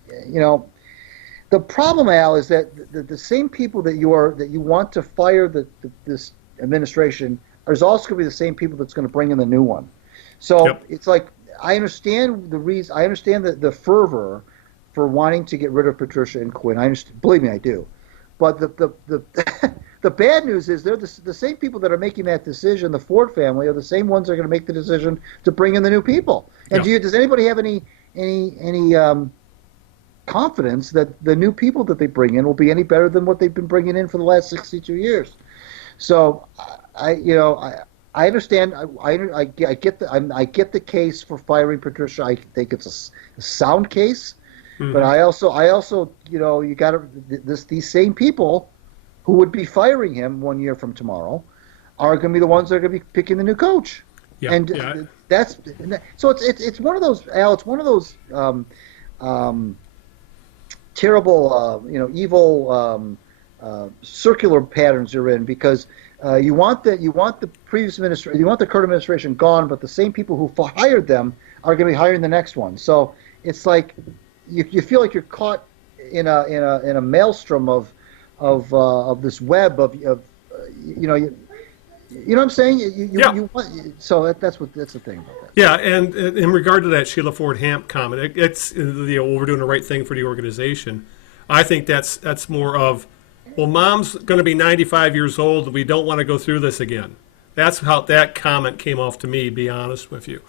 the problem, Al, is that the same people that you want to fire this administration is also going to be the same people that's going to bring in the new one. So It's like, I understand the reason. I understand the fervor for wanting to get rid of Patricia and Quinn. I understand, believe me, I do. But the bad news is they're the same people that are making that decision. The Ford family are the same ones that are going to make the decision to bring in the new people. And does anybody have any confidence that the new people that they bring in will be any better than what they've been bringing in for the last 62 years? So I understand. I get the case for firing Patricia. I think it's a sound case. Mm-hmm. But I also, you got these same people who would be firing him 1 year from tomorrow are going to be the ones that are going to be picking the new coach. Yeah, and that's so it's one of those, Al. It's one of those terrible, evil circular patterns you're in, because you want the previous administration, you want the current administration gone, but the same people who hired them are going to be hiring the next one. So it's like you feel like you're caught in a maelstrom of this web of you know what I'm saying? So that's the thing about that. Yeah, and in regard to that Sheila Ford Hamp comment, it's we're doing the right thing for the organization. I think that's more of, well, Mom's going to be 95 years old, and we don't want to go through this again. That's how that comment came off to me, to be honest with you.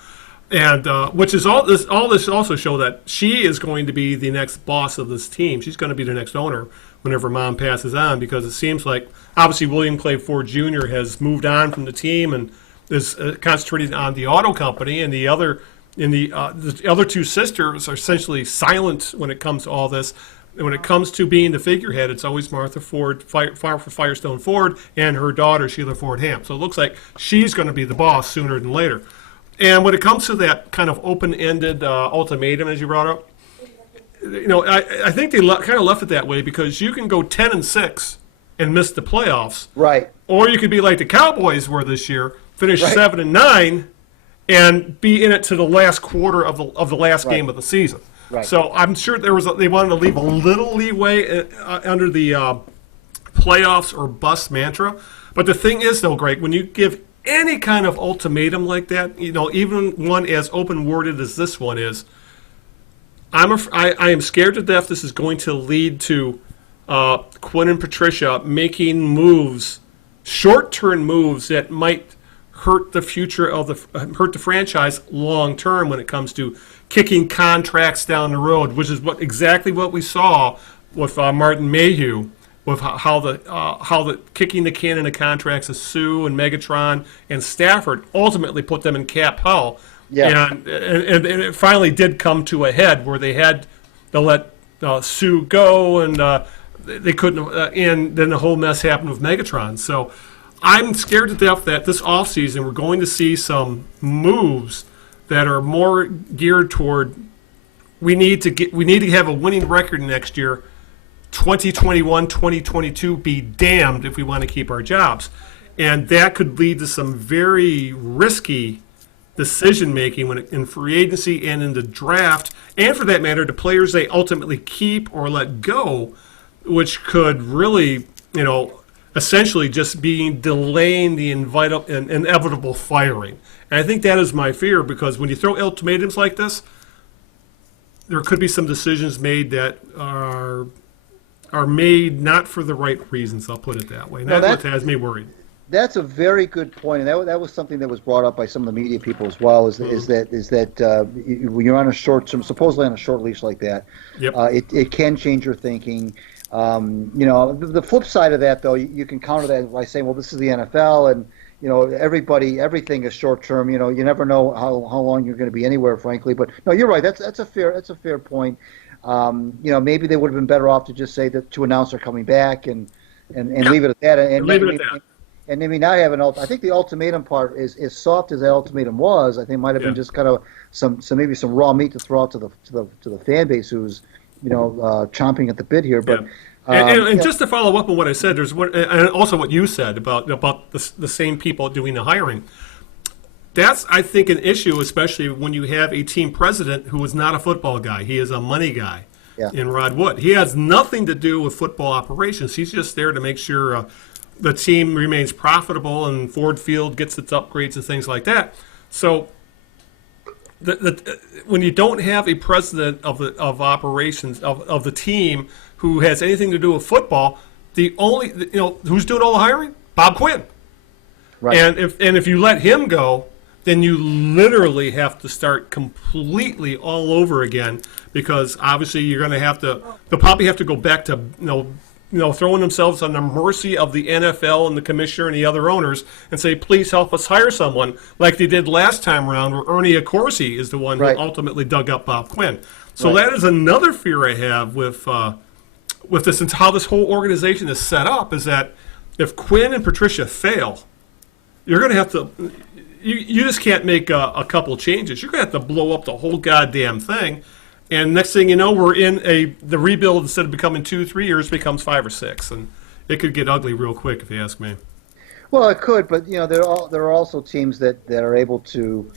And which is all this also show that she is going to be the next boss of this team. She's going to be the next owner whenever Mom passes on, because it seems like obviously William Clay Ford Jr. has moved on from the team and is concentrating on the auto company, and the other two sisters are essentially silent when it comes to all this. And when it comes to being the figurehead, it's always Martha Ford, Firestone Ford, and her daughter Sheila Ford Hamp. So it looks like she's going to be the boss sooner than later. And when it comes to that kind of open-ended ultimatum, as you brought up, I think they kind of left it that way, because you can go 10-6 and miss the playoffs, right? Or you could be like the Cowboys were this year, finish 7-9, and be in it to the last quarter of the last game of the season. Right. So I'm sure they wanted to leave a little leeway under the playoffs or bust mantra. But the thing is, though, Greg, when you give any kind of ultimatum like that, even one as open-worded as this one is, I am scared to death this is going to lead to Quinn and Patricia making moves, short-term moves that might hurt the future of hurt the franchise long-term when it comes to kicking contracts down the road, which is exactly what we saw with Martin Mayhew, with how the kicking the can in the contracts of Sue and Megatron and Stafford ultimately put them in cap hell. Yeah. And it finally did come to a head where they had to let Sue go, and they couldn't. And then the whole mess happened with Megatron. So I'm scared to death that this offseason we're going to see some moves that are more geared toward we need to have a winning record next year 2021, 2022 be damned if we want to keep our jobs. And that could lead to some very risky decision making in free agency and in the draft, and for that matter, the players they ultimately keep or let go, which could really, essentially just being delaying the inevitable firing. And I think that is my fear, because when you throw ultimatums like this, there could be some decisions made that are made not for the right reasons. I'll put it that way. And that's what has me worried. That's a very good point, and that was something that was brought up by some of the media people as well. Is that when you're on a supposedly on a short leash like that, yep. It can change your thinking. The flip side of that, though, you can counter that by saying, well, this is the NFL, and everything is short term. You never know how long you're going to be anywhere, frankly. But no, you're right. That's a fair point. Maybe they would have been better off to just say that to announce they're coming back and leave it at that. And leave it at that. And maybe not have I think the ultimatum part is as soft as that ultimatum was. I think might have been just kind of some raw meat to throw out to the fan base who's chomping at the bit here. But and just to follow up on what I said, there's one, and also what you said about the same people doing the hiring. That's, I think, an issue, especially when you have a team president who is not a football guy. He is a money guy in Rod Wood. He has nothing to do with football operations. He's just there to make sure the team remains profitable and Ford Field gets its upgrades and things like that. So when you don't have a president of operations of the team who has anything to do with football, the only who's doing all the hiring? Bob Quinn. Right. And if you let him go, then you literally have to start completely all over again, because obviously you're going to have to. They'll probably have to go back to throwing themselves on the mercy of the NFL and the commissioner and the other owners and say, please help us hire someone, like they did last time around, where Ernie Accorsi is the one who ultimately dug up Bob Quinn. So that is another fear I have with this, and how this whole organization is set up, is that if Quinn and Patricia fail, you're going to have to. You just can't make a couple changes. You're going to have to blow up the whole goddamn thing. And next thing you know, we're in the rebuild, instead of becoming 2-3 years, becomes 5 or 6, and it could get ugly real quick, if you ask me. Well, it could, but there are also teams that are able to,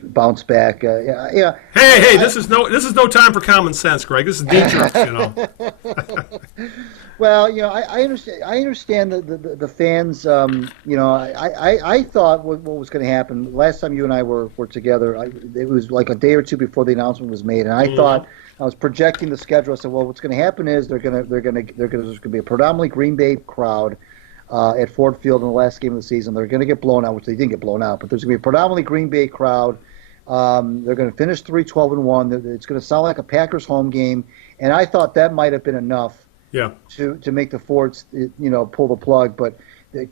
bounce back. Hey, this is no time for common sense, Greg. This is knee-jerk, Well, I understand the fans. I thought what was going to happen last time you and I were together. It was like a day or two before the announcement was made, and I thought, I was projecting the schedule. I said, well, what's going to happen is there's going to be a predominantly Green Bay crowd at Ford Field in the last game of the season. They're going to get blown out, which they didn't get blown out, but there's going to be a predominantly Green Bay crowd. They're going to finish 3-12-1. It's going to sound like a Packers home game, and I thought that might have been enough. Yeah. To make the Fords, pull the plug. But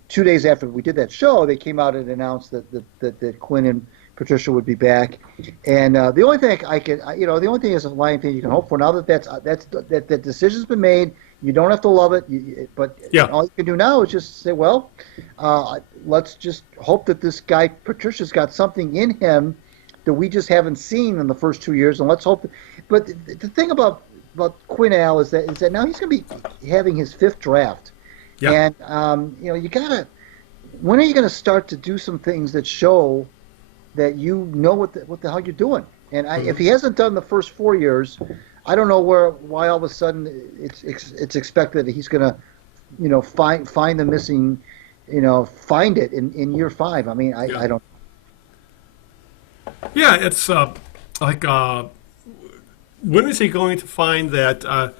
2 days after we did that show, they came out and announced that Quinn and Patricia would be back. And the only thing the only thing as a Lion fan you can hope for now that decision's been made. You don't have to love it, but all you can do now is just say, well, let's just hope that this guy Patricia's got something in him that we just haven't seen in the first 2 years, and let's hope. But the thing about Quinn Al is that now he's going to be having his 5th draft, and you gotta. When are you going to start to do some things that show that you know what the hell you're doing? And if he hasn't done the first 4 years, I don't know why all of a sudden it's expected that he's going to find the missing, find it in year 5. I mean, I don't. Yeah, it's when is he going to find that?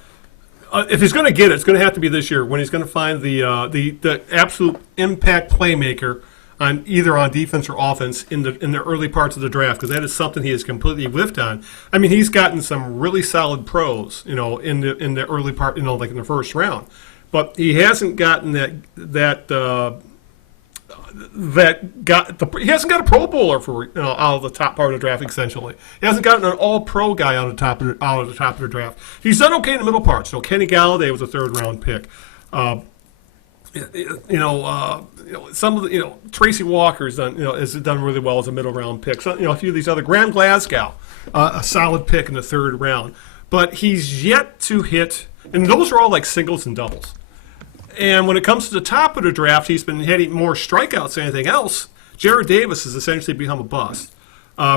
If he's going to get it, it's going to have to be this year, when he's going to find the absolute impact playmaker on either on defense or offense in the early parts of the draft, because that is something he has completely whiffed on. I mean, he's gotten some really solid pros, in the early part, like in the first round, but he hasn't gotten he hasn't got a Pro Bowler for out of the top part of the draft. Essentially, he hasn't gotten an All-Pro guy out of the top of the draft. He's done okay in the middle parts. Kenny Galladay was a 3rd-round pick. Some of the Tracy Walker's has done really well as a middle-round pick. So a few of these other Graham Glasgow, a solid pick in the 3rd round, but he's yet to hit. And those are all like singles and doubles. And when it comes to the top of the draft, he's been hitting more strikeouts than anything else. Jared Davis has essentially become a bust.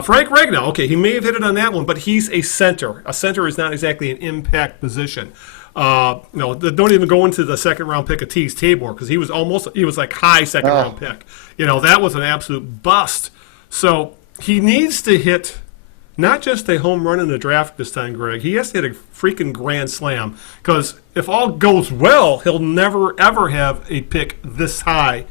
Frank Regno, okay, he may have hit it on that one, but he's a center. A center is not exactly an impact position. Don't even go into the second round pick of Tease Tabor because he was like high second round pick. That was an absolute bust. So he needs to hit not just a home run in the draft this time, Greg. He has to hit a freaking grand slam because if all goes well, he'll never ever have a pick this high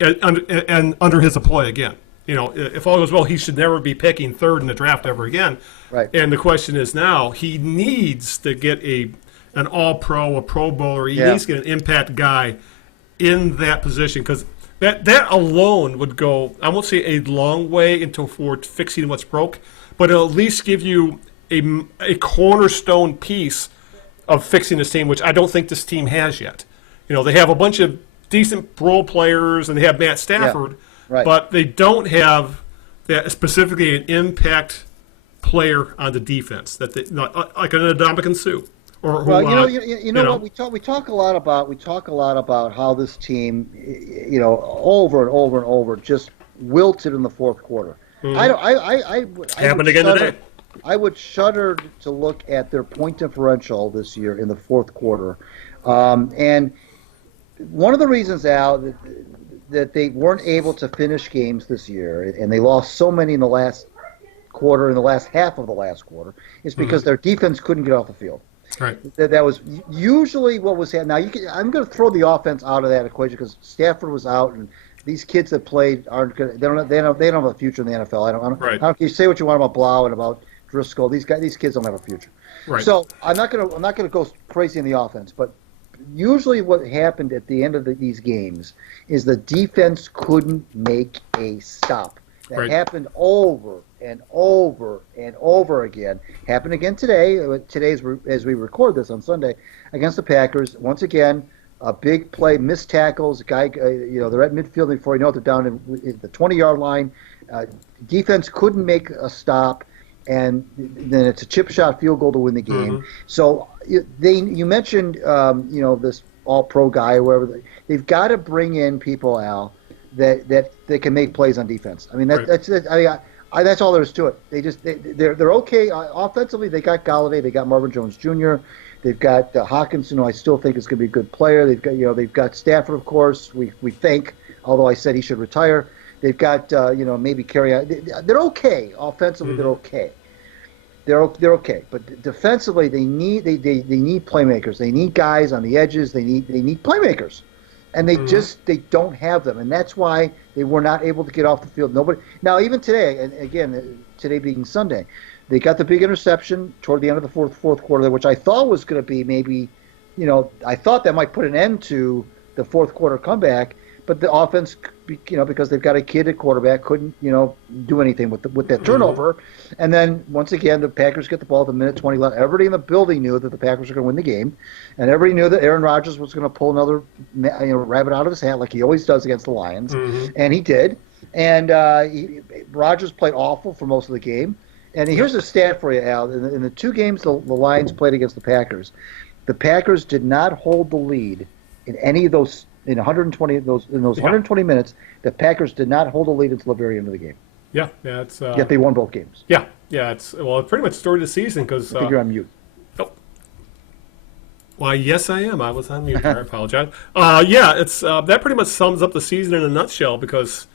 and under his employ again. If all goes well, he should never be picking third in the draft ever again. Right. And the question is now, he needs to get an all-pro, a Pro Bowler. He needs to get an impact guy in that position because that alone would go, I won't say a long way for fixing what's broke, but it'll at least give you a cornerstone piece of fixing this team, which I don't think this team has yet. They have a bunch of decent role players, and they have Matt Stafford. Yeah. Right. But they don't have that specifically an impact player on the defense like an Ndamukong Suh. What we talk a lot about how this team, over and over and over, just wilted in the fourth quarter. Mm-hmm. Happened again today. I would shudder to look at their point differential this year in the fourth quarter, and one of the reasons, Al, that they weren't able to finish games this year, and they lost so many in the last quarter, in the last half of the last quarter, is because their defense couldn't get off the field. Right. That was usually what was happening. Now, I'm going to throw the offense out of that equation because Stafford was out, and these kids that played aren't good. They don't have a future in the NFL. I don't. You say what you want about Blau and about Driscoll. These kids don't have a future. Right. So I'm not going to go crazy in the offense, but usually what happened at the end of these games is the defense couldn't make a stop. That happened over and over and over again. Happened again today. As we record this on Sunday against the Packers. Once again, a big play, missed tackles. They're at midfield before you know it, they're down in the 20-yard line. Defense couldn't make a stop, and then it's a chip shot field goal to win the game. Mm-hmm. So you mentioned this all-pro guy or whatever. They've got to bring in people, Al, that can make plays on defense. I mean that's all there is to it. They're okay offensively. They got Galladay, they got Marvin Jones Jr., they've got Hawkinson, who I still think is going to be a good player. They've got Stafford, of course. We think, although I said he should retire. They've got maybe carry out. They're okay offensively. Mm-hmm. They're okay. They're okay, but defensively they need playmakers. They need guys on the edges. They need playmakers, and they don't have them, and that's why they were not able to get off the field. Nobody now, even today, and again today being Sunday, they got the big interception toward the end of the fourth quarter, which I thought was going to be maybe, I thought that might put an end to the fourth quarter comeback. But the offense, because they've got a kid at quarterback, couldn't, do anything with that turnover. Mm-hmm. And then once again, the Packers get the ball at the minute 20 left. Everybody in the building knew that the Packers were going to win the game, and everybody knew that Aaron Rodgers was going to pull another, rabbit out of his hat like he always does against the Lions, and he did. And Rodgers played awful for most of the game. And here's a stat for you, Al. In the two games the Lions played against the Packers did not hold the lead in any of those. In 120 minutes, the Packers did not hold a lead until the very end of the game. Yeah, it's. Yet they won both games. Yeah. It's pretty much started the season because. I think you're on mute. Oh. Why? Yes, I am. I was on mute. I apologize. It's that pretty much sums up the season in a nutshell because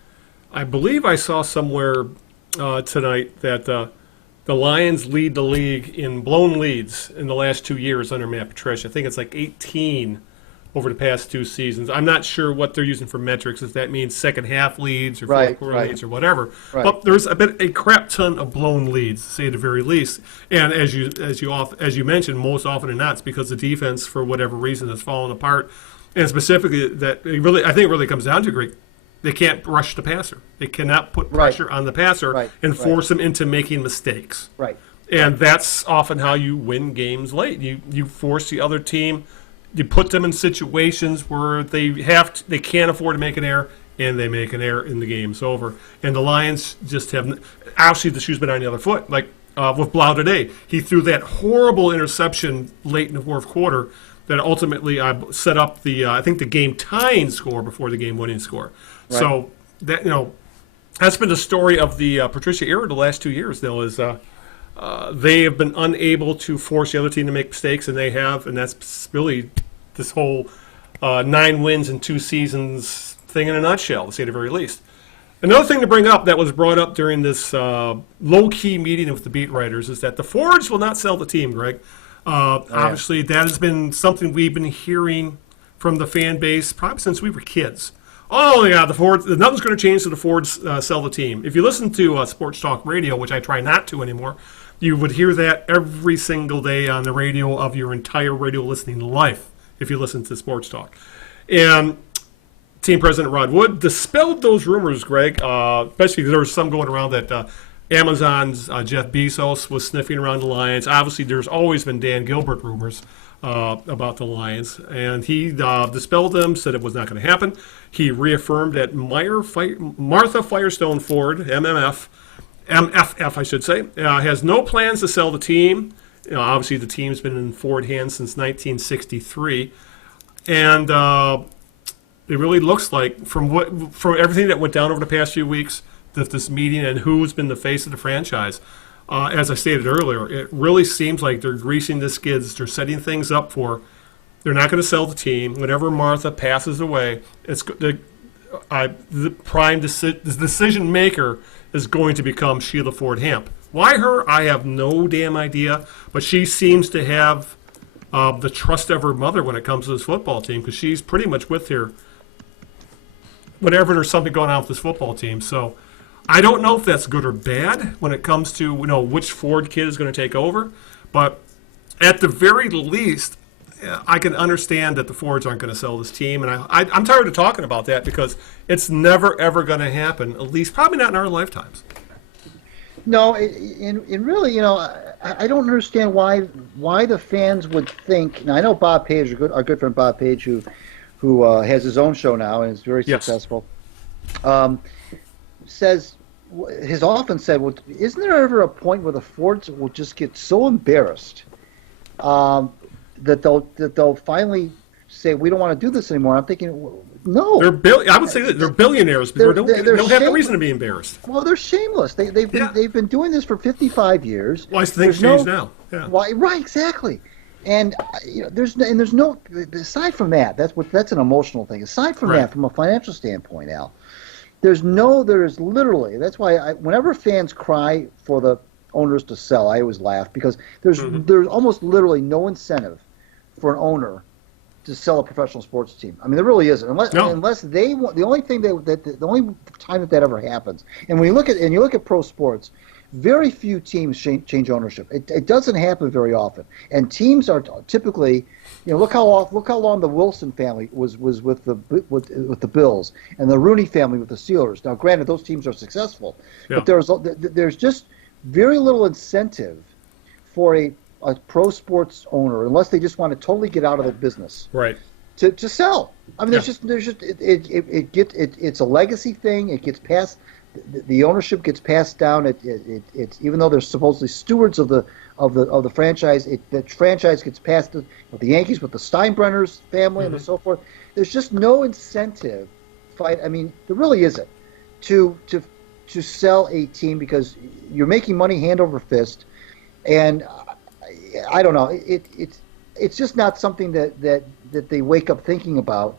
I believe I saw somewhere tonight that the Lions lead the league in blown leads in the last 2 years under Matt Patricia. I think it's like 18. Over the past 2 seasons. I'm not sure what they're using for metrics, if that means second half leads or fourth quarter leads or whatever. Right. But there's a crap ton of blown leads, to say the very least. And as you mentioned, most often than not, it's because the defense, for whatever reason, has fallen apart. And specifically, I think it really comes down to, Greg, they can't rush the passer. They cannot put pressure on the passer and force him into making mistakes. Right. And that's often how you win games late. You force the other team. You put them in situations where they can't afford to make an error, and they make an error, and the game's over. And the Lions just have actually the shoe's been on the other foot. Like with Blau today. He threw that horrible interception late in the fourth quarter that ultimately set up the I think the game tying score before the game winning score. Right. So that that's been the story of the Patricia era the last 2 years. Though is they have been unable to force the other team to make mistakes, and they have, and that's really this whole 9 wins in 2 seasons thing in a nutshell, to say the very least. Another thing to bring up that was brought up during this low-key meeting with the beat writers is that the Fords will not sell the team, Greg. Obviously, that has been something we've been hearing from the fan base probably since we were kids. Oh, yeah, the Fords, nothing's going to change to the Fords sell the team. If you listen to Sports Talk Radio, which I try not to anymore, you would hear that every single day on the radio of your entire radio listening life if you listen to Sports Talk. And team president Rod Wood dispelled those rumors, Greg, especially because there was some going around that Amazon's Jeff Bezos was sniffing around the Lions. Obviously, there's always been Dan Gilbert rumors about the Lions, and he dispelled them, said it was not going to happen. He reaffirmed that Martha Firestone Ford, MFF, I should say, has no plans to sell the team. Obviously, the team's been in Ford hands since 1963, and it really looks like, from everything that went down over the past few weeks, that this meeting and who's been the face of the franchise, as I stated earlier, it really seems like they're greasing the skids. They're setting things up for. They're not going to sell the team. Whenever Martha passes away, the decision maker is going to become Sheila Ford Hamp. Why her? I have no damn idea. But she seems to have the trust of her mother when it comes to this football team, because she's pretty much with her whenever there's something going on with this football team. So I don't know if that's good or bad when it comes to which Ford kid is going to take over. But at the very least, I can understand that the Fords aren't going to sell this team. And I'm tired of talking about that because it's never, ever going to happen, at least probably not in our lifetimes. No, and really, I don't understand why the fans would think. Now, I know Bob Page, our good friend Bob Page, who has his own show now and is very successful, has often said, well, isn't there ever a point where the Fords will just get so embarrassed that they'll finally say, we don't want to do this anymore? I'm thinking, well, no. I would say that they're billionaires, but they don't have a reason to be embarrassed. Well, they're shameless. They've been doing this for 55 years. Why things change now? Yeah. Why? Right, exactly. And there's no aside from that. That's an emotional thing. Aside from that, from a financial standpoint, Al, there is literally. That's why whenever fans cry for the owners to sell, I always laugh, because there's almost literally no incentive for an owner to sell a professional sports team. I mean, there really isn't, unless they want. The only thing the only time that ever happens, and when you look at pro sports, very few teams change ownership. It doesn't happen very often, and teams are typically, look how long the Wilson family was with the Bills, and the Rooney family with the Steelers. Now, granted, those teams are successful, but there's just very little incentive for a pro sports owner, unless they just want to totally get out of the business, right? To sell. I mean, it's a legacy thing. It gets passed. The ownership gets passed down. It's even though they're supposedly stewards of the franchise, the franchise gets passed with the Yankees, with the Steinbrenners family, and so forth. There's just no incentive. I mean, there really isn't to sell a team, because you're making money hand over fist, and I don't know. It's just not something that they wake up thinking about.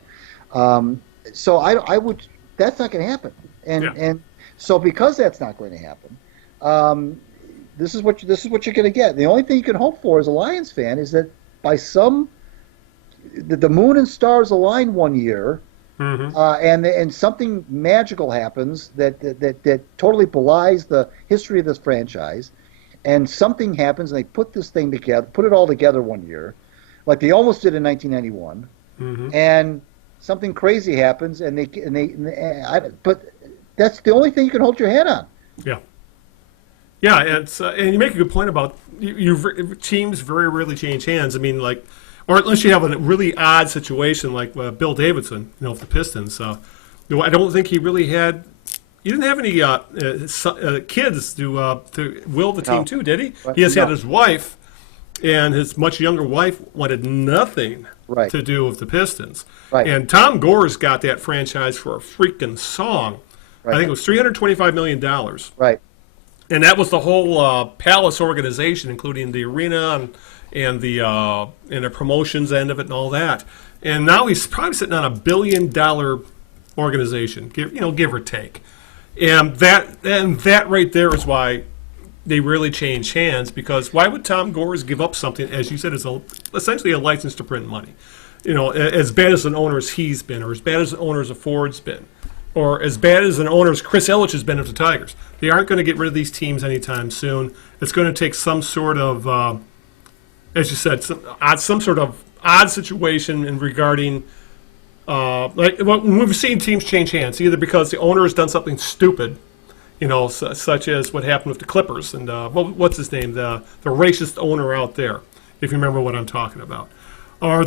So I would. That's not going to happen. And so because that's not going to happen, this is what you're going to get. The only thing you can hope for as a Lions fan is that by the moon and stars align one year, and something magical happens that totally belies the history of this franchise. And something happens, and they put this thing together, put it all together one year, like they almost did in 1991. And something crazy happens, but that's the only thing you can hold your head on. Yeah, and you make a good point about teams very rarely change hands. I mean, or unless you have a really odd situation like Bill Davidson, of the Pistons. I don't think he really had you didn't have any kids to will the team No. too, did he? Right. He just had No. his wife, and his much younger wife wanted nothing Right. to do with the Pistons. Right. And Tom Gore's got that franchise for a freaking song. Right. I think it was $325 million. Right. And that was the whole Palace organization, including the arena and the promotions end of it and all that. And now he's probably sitting on $1 billion organization, give or take. And that right there is why they really changed hands, because why would Tom Gores give up something, as you said, is essentially a license to print money? As bad as an owner as he's been, or as bad as an owner as Ford's been, or as bad as an owner as Chris Ellich has been of the Tigers. They aren't going to get rid of these teams anytime soon. It's going to take some sort of, as you said, some sort of odd situation in regarding, when we've seen teams change hands, either because the owner has done something stupid, such as what happened with the Clippers and what's his name, the racist owner out there, if you remember what I'm talking about, or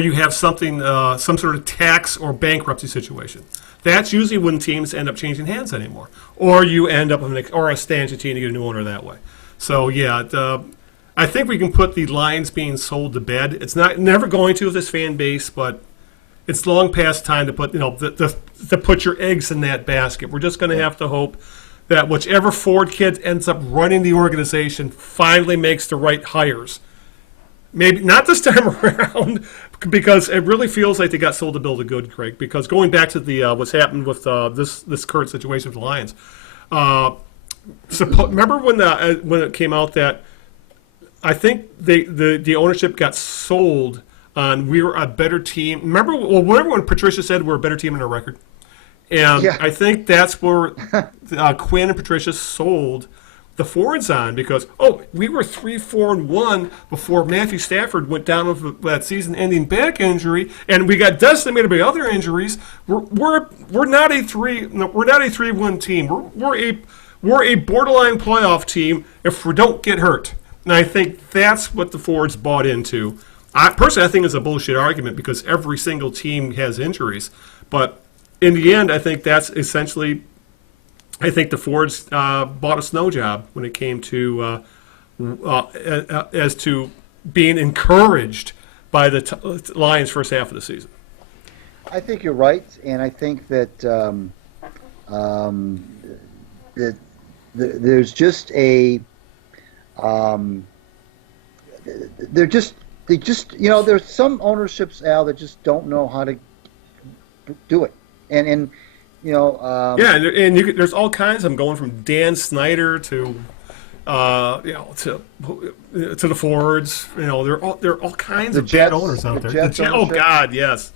you have something, some sort of tax or bankruptcy situation. That's usually when teams end up changing hands anymore, or you end up or a stanch team to get a new owner that way. So yeah, I think we can put the Lions being sold to bed. It's never going to with this fan base, but it's long past time to put to put your eggs in that basket. We're just going to have to hope that whichever Ford kid ends up running the organization finally makes the right hires. Maybe not this time around, because it really feels like they got sold to Bill the Good, Craig. Because going back to the what's happened with this current situation with the Lions, remember when it came out that I think the ownership got sold on we were a better team. Remember when Patricia said we're a better team in our record? And Yeah. I think that's where Quinn and Patricia sold the Fords on, because we were 3-4-1 before Matthew Stafford went down with that season-ending back injury, and we got decimated by other injuries. We're not a 3-1 team. We're a borderline playoff team if we don't get hurt. And I think that's what the Fords bought into. Personally, I think it's a bullshit argument because every single team has injuries. But in the end, I think that's essentially, I think the Fords bought a snow job when it came to as to being encouraged by the Lions first half of the season. I think you're right, and I think that that there's just a there's some ownerships, Al, that just don't know how to do it, and there's all kinds of them, going from Dan Snyder to to the Fords. There are all kinds of bad owners out there. Oh God, yes.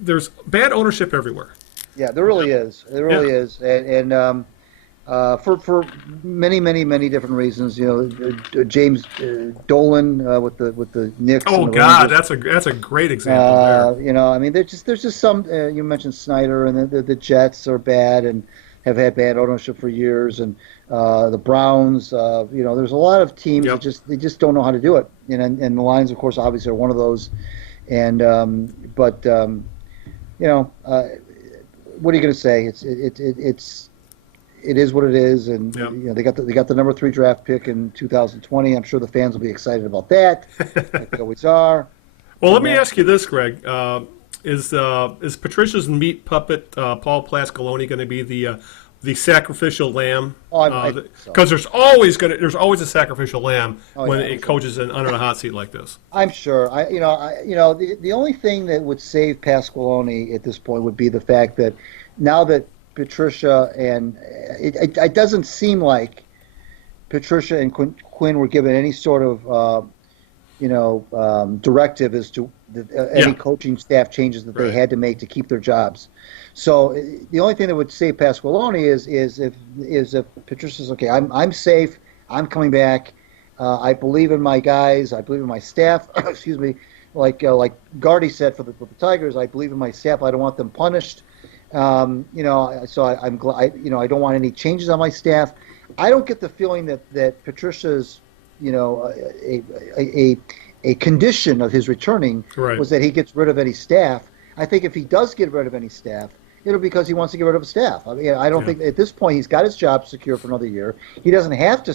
There's bad ownership everywhere. Yeah, there really is. There really is, and for many different reasons. James Dolan with the Knicks. Oh God, that's a great example there. I mean, there's just some. You mentioned Snyder, and the Jets are bad and have had bad ownership for years, and the Browns. There's a lot of teams that just don't know how to do it, and the Lions, of course, obviously are one of those. And what are you going to say? It is what it is, and they got the number 3 draft pick in 2020. I'm sure the fans will be excited about that. Like they always are. Well, let me ask you this, Greg: Is Patricia's meat puppet Paul Pasqualoni going to be the sacrificial lamb? Because there's always a sacrificial lamb when a coach is under a hot seat like this. I'm sure. The only thing that would save Pasqualoni at this point would be the fact that now that Patricia and it doesn't seem like Patricia and Quinn were given any sort of directive as to any coaching staff changes that they had to make to keep their jobs. So the only thing that would save Pasqualoni is if Patricia says, okay, I'm safe, I'm coming back, I believe in my guys, I believe in my staff. Excuse me, like Gardy said for the Tigers, I believe in my staff. I don't want them punished. So I'm glad. I don't want any changes on my staff. I don't get the feeling that Patricia's, a condition of his returning was that he gets rid of any staff. I think if he does get rid of any staff, it'll be because he wants to get rid of staff. I mean, I don't think at this point he's got his job secure for another year. He doesn't have to.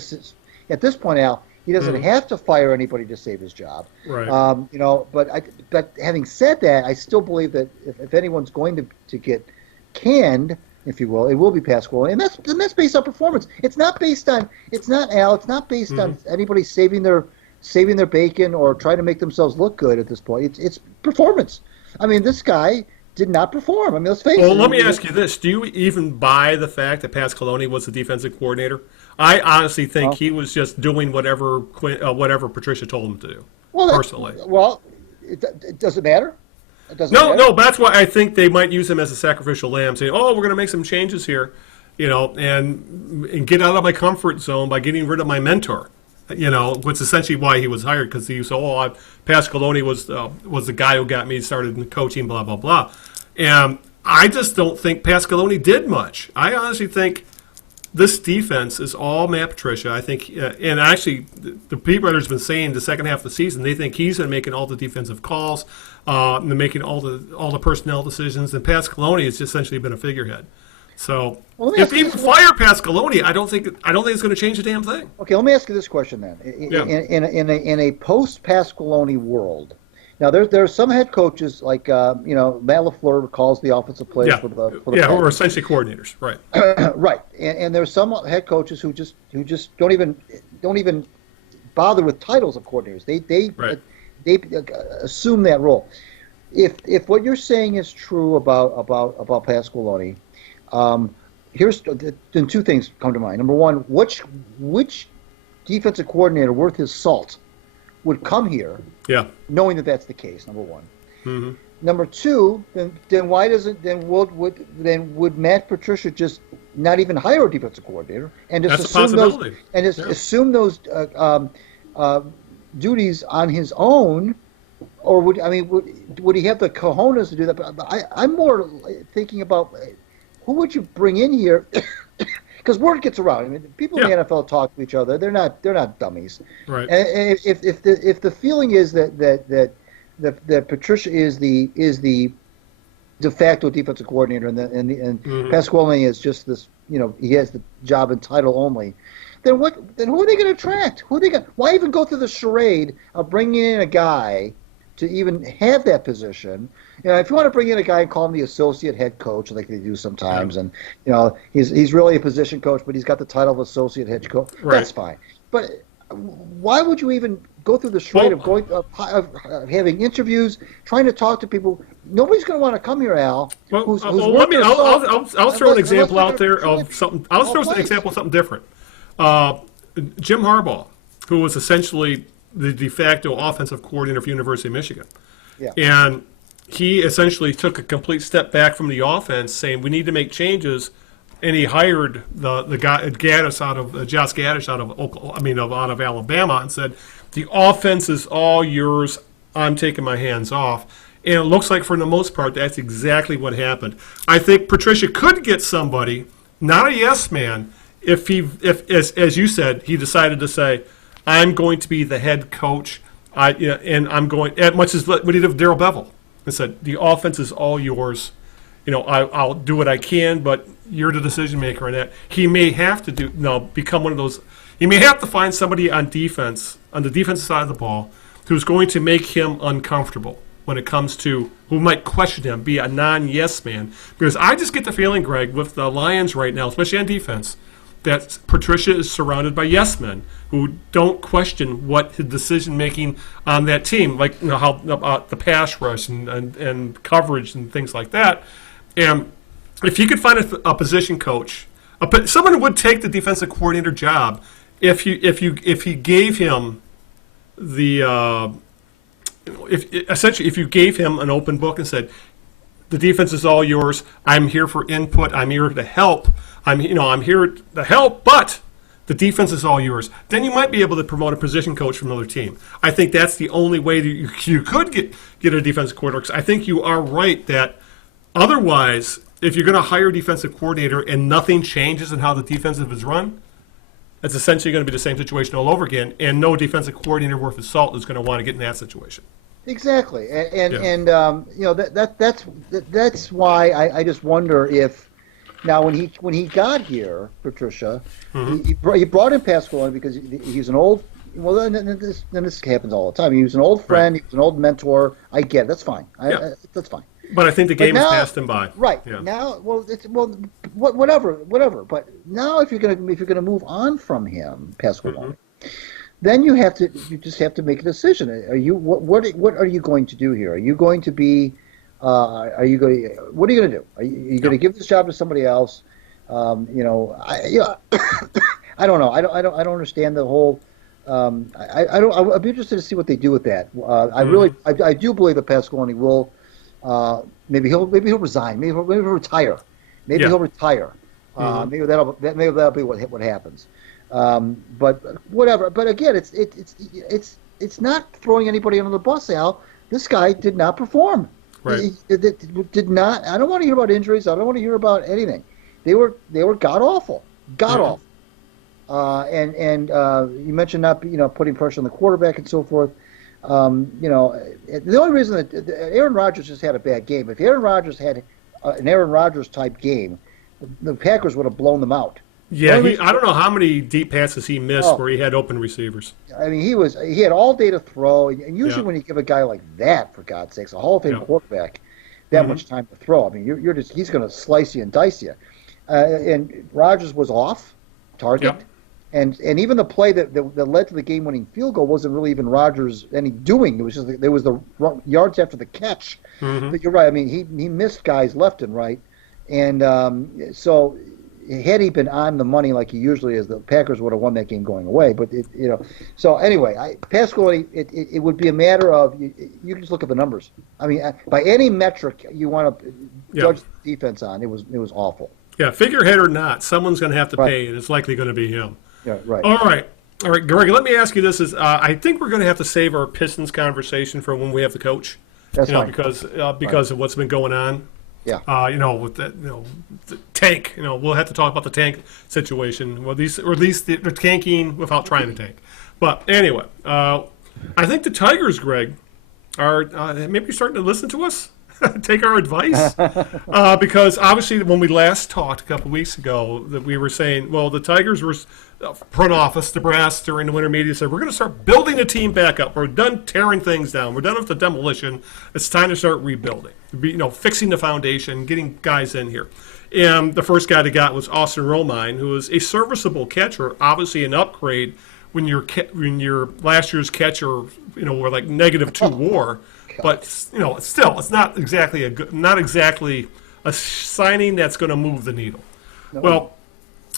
At this point, Al, he doesn't have to fire anybody to save his job. Right. But having said that, I still believe that if anyone's going to get canned, if you will, it will be Pasqualoni, and that's based on performance. It's not based on. It's not Al. It's not based on anybody saving their bacon or trying to make themselves look good at this point. It's performance. I mean, this guy did not perform. I mean, let's face it. Well, let me ask you this. Do you even buy the fact that Pasqualoni was the defensive coordinator? I honestly think he was just doing whatever Patricia told him to do, personally. It doesn't matter. It doesn't No, matter. no, that's why I think they might use him as a sacrificial lamb, saying, we're going to make some changes here, and get out of my comfort zone by getting rid of my mentor. Which is essentially why he was hired, because he said, Pasqualoni was the guy who got me started in coaching, blah, blah, blah. And I just don't think Pasqualoni did much. I honestly think this defense is all Matt Patricia. I think, and actually, the Pete Writers have been saying the second half of the season, they think he's been making all the defensive calls, and making all the personnel decisions, and Pasqualoni has essentially been a figurehead. So if they even fire Pasqualoni, I don't think it's going to change a damn thing. Okay, let me ask you this question then. In a post Pasqualoni world, now there are some head coaches like Matt LaFleur calls the offensive players for the who are essentially coordinators, right? Right, and there's some head coaches who just don't even bother with titles of coordinators. They assume that role. If what you're saying is true about Pasqualoni. Here's then two things come to mind. Number one, which defensive coordinator worth his salt would come here, knowing that that's the case? Number one. Mm-hmm. Number two, then why doesn't would Matt Patricia just not even hire a defensive coordinator and just assume those duties on his own? Or would he have the cojones to do that? But I'm more thinking about. Who would you bring in here? Because word gets around. I mean, people in the NFL talk to each other. They're not dummies. Right. And if the feeling is that Patricia is the de facto defensive coordinator and Pasqualoni is just this, he has the job and title only. Then who are they going to attract? Why even go through the charade of bringing in a guy to even have that position? If you want to bring in a guy and call him the associate head coach, like they do sometimes, and he's really a position coach, but he's got the title of associate head coach. Right. That's fine. But why would you even go through the charade of having interviews, trying to talk to people? Nobody's going to want to come here, Al. I'll throw an example out there of something. I'll throw an example of something different. Jim Harbaugh, who was essentially the de facto offensive coordinator for University of Michigan, and he essentially took a complete step back from the offense, saying we need to make changes, and he hired the guy Josh Gaddis out of Alabama, and said the offense is all yours. I'm taking my hands off, and it looks like for the most part that's exactly what happened. I think Patricia could get somebody, not a yes man, if as you said, he decided to say, I'm going to be the head coach, and I'm going as much as what he did with Darrell Bevell. And said, the offense is all yours. I'll do what I can, but you're the decision maker on that. He may have to become one of those. He may have to find somebody on defense, on the defensive side of the ball, who's going to make him uncomfortable when it comes to who might question him, be a non-yes man. Because I just get the feeling, Greg, with the Lions right now, especially on defense, that Patricia is surrounded by yes men who don't question what his decision making on that team, like how about the pass rush and coverage and things like that. And if you could find a position coach, someone who would take the defensive coordinator job, if he gave him the if you gave him an open book and said, the defense is all yours. I'm here for input. I'm here to help. I'm here to help, but the defense is all yours. Then you might be able to promote a position coach from another team. I think that's the only way that you could get a defensive coordinator. Because I think you are right that otherwise, if you're going to hire a defensive coordinator and nothing changes in how the defensive is run, it's essentially going to be the same situation all over again, and no defensive coordinator worth his salt is going to want to get in that situation. Exactly, and Yeah. you know that's why I just wonder if now when he got here, Patricia, he brought in Pasquale because he's an old. Well, then this happens all the time. He was an old Right. friend. He was an old mentor. I get it. That's fine. Yeah. That's fine. But I think the But game has now, passed him by. right Yeah. now, whatever. But now, if you're gonna move on from him, Pasquale, then you just have to make a decision. Are you what are you going to do here? Are you going to be what are you going to do? Are you going to give this job to somebody else? I don't know. I don't understand the whole. I don't. I'd be interested to see what they do with that. I do believe that Pasquale will. Maybe he'll resign. Maybe he'll retire. Maybe Yeah. he'll retire. Maybe that'll be what happens. But whatever. But again, it's not throwing anybody under the bus, Al. This guy did not perform. Right. He did not. I don't want to hear about injuries. I don't want to hear about anything. They were god awful. God awful. And you mentioned not putting pressure on the quarterback and so forth. The only reason that Aaron Rodgers just had a bad game. If Aaron Rodgers had an Aaron Rodgers type game, the Packers would have blown them out. Yeah, I don't know how many deep passes he missed where he had open receivers. I mean, he had all day to throw, and usually Yeah. when you give a guy like that, for God's sakes, a Hall of Fame quarterback, that much time to throw. I mean, he's going to slice you and dice you. And Rodgers was off target, and even the play that led to the game-winning field goal wasn't really even Rodgers any doing. It was just there was the yards after the catch. But you're right. I mean, he missed guys left and right, and so. Had he been on the money like he usually is, the Packers would have won that game going away. But so anyway, Pasquale, it would be a matter of you can just look at the numbers. I mean, by any metric you want to judge the defense on, it was awful. Yeah, figurehead or not, someone's going to have to Right. pay, and it's likely going to be him. Yeah, right. All right, Greg. Let me ask you this: I think we're going to have to save our Pistons conversation for when we have the coach. That's fine. Because of what's been going on. Yeah. With the tank. We'll have to talk about the tank situation. Well, or at least they're tanking without trying to tank. But anyway, I think the Tigers, Greg, are maybe starting to listen to us, take our advice, because obviously when we last talked a couple of weeks ago, that we were saying, well, the Tigers were front office, the brass during the winter media said we're going to start building a team back up. We're done tearing things down. We're done with the demolition. It's time to start rebuilding. Fixing the foundation, getting guys in here. And the first guy they got was Austin Romine, who is a serviceable catcher, obviously an upgrade when your last year's catcher, were like -2 WAR. But still, it's not exactly a signing that's going to move the needle. No.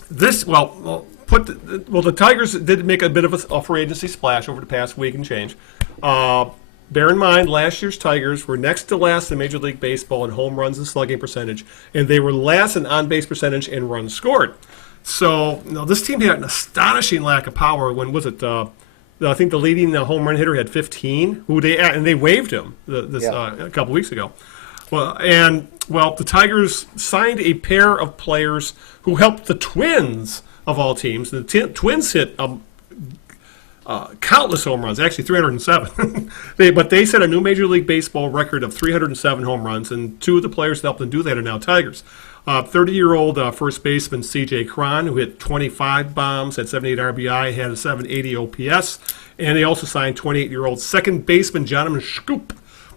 The Tigers did make a bit of a free agency splash over the past week and change. Bear in mind, last year's Tigers were next to last in Major League Baseball in home runs and slugging percentage, and they were last in on-base percentage and runs scored. So, this team had an astonishing lack of power. When was it? I think the leading home run hitter had 15, and they waived him a couple weeks ago. The Tigers signed a pair of players who helped the Twins of all teams. The Twins hit countless home runs, actually 307. But they set a new Major League Baseball record of 307 home runs, and two of the players that helped them do that are now Tigers. 30-year-old first baseman C.J. Cron, who hit 25 bombs, had 78 RBI, had a 780 OPS, and they also signed 28-year-old second baseman Jonathan Scoop,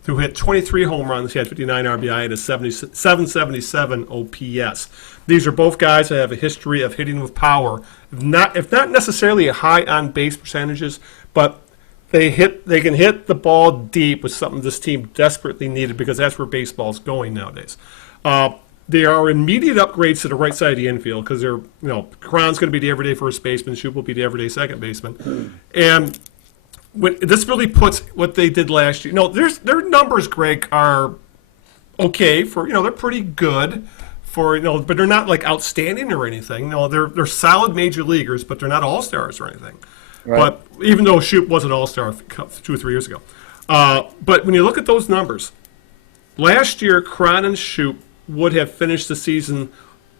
who hit 23 home runs, he had 59 RBI, and a 777 OPS. These are both guys that have a history of hitting with power, if not necessarily high on-base percentages, but they can hit the ball deep, with something this team desperately needed, because that's where baseball's going nowadays. They are immediate upgrades to the right side of the infield, because Cron's going to be the everyday first baseman, Scoop will be the everyday second baseman, and this really puts what they did last year. Their numbers, Greg, are okay for they're pretty good for but they're not like outstanding or anything. They're solid major leaguers, but they're not all stars or anything. Right. But even though Shoop was an all star 2 or 3 years ago, but when you look at those numbers, last year Cron and Shoop would have finished the season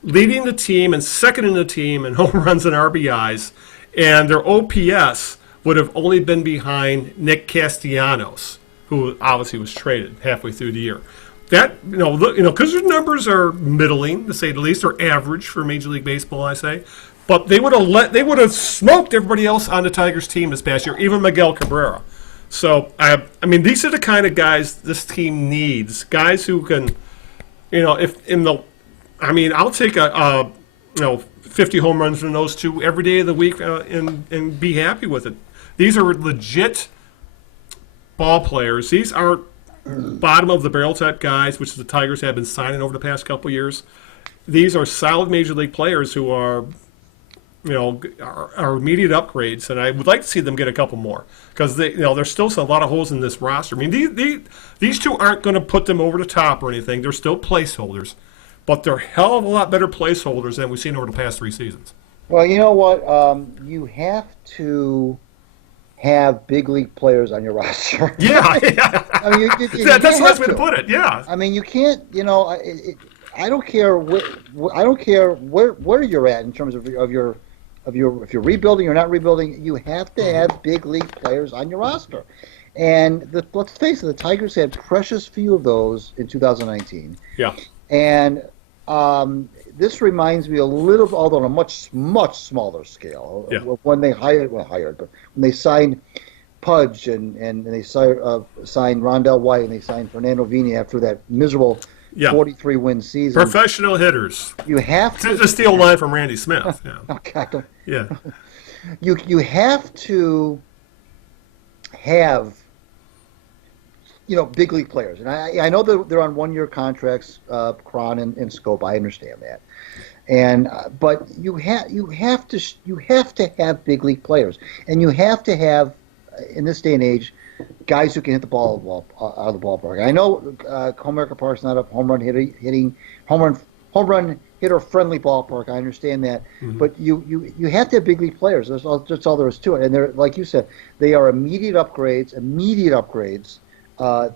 leading the team and second in the team in home runs and RBIs, and their OPS would have only been behind Nick Castellanos, who obviously was traded halfway through the year. That because their numbers are middling, to say the least, or average for Major League Baseball, I say. But they would have smoked everybody else on the Tigers team this past year, even Miguel Cabrera. So I mean, these are the kind of guys this team needs. Guys who can, I'll take a 50 home runs from those two every day of the week and be happy with it. These are legit ball players. These aren't bottom of the barrel type guys, which the Tigers have been signing over the past couple of years. These are solid major league players who are immediate upgrades, and I would like to see them get a couple more because there's still a lot of holes in this roster. I mean, these two aren't going to put them over the top or anything. They're still placeholders, but they're hell of a lot better placeholders than we've seen over the past 3 seasons. Well, you know what? You have to have big league players on your roster. Yeah. I mean, that's the best way to put it. Yeah. I mean, you can't. I don't care. I don't care where you're at in terms of your if you're rebuilding or not rebuilding. You have to have big league players on your roster. And let's face it, the Tigers had precious few of those in 2019. Yeah. And this reminds me a little, although on a much smaller scale, when they but when they signed Pudge and they signed Rondell White and they signed Fernando Vini after that miserable 43-win season. Professional hitters. You have to. To steal a line from Randy Smith. Yeah. Okay. Yeah. You have to have big league players, and I know that they're on 1-year contracts, Cron and Scope. I understand that, and but you have to have big league players, and you have to have in this day and age guys who can hit the ball out of the ballpark. I know Comerica Park's not a home run hitter friendly ballpark. I understand that, but you have to have big league players. That's all there is to it, and they're, like you said, they are immediate upgrades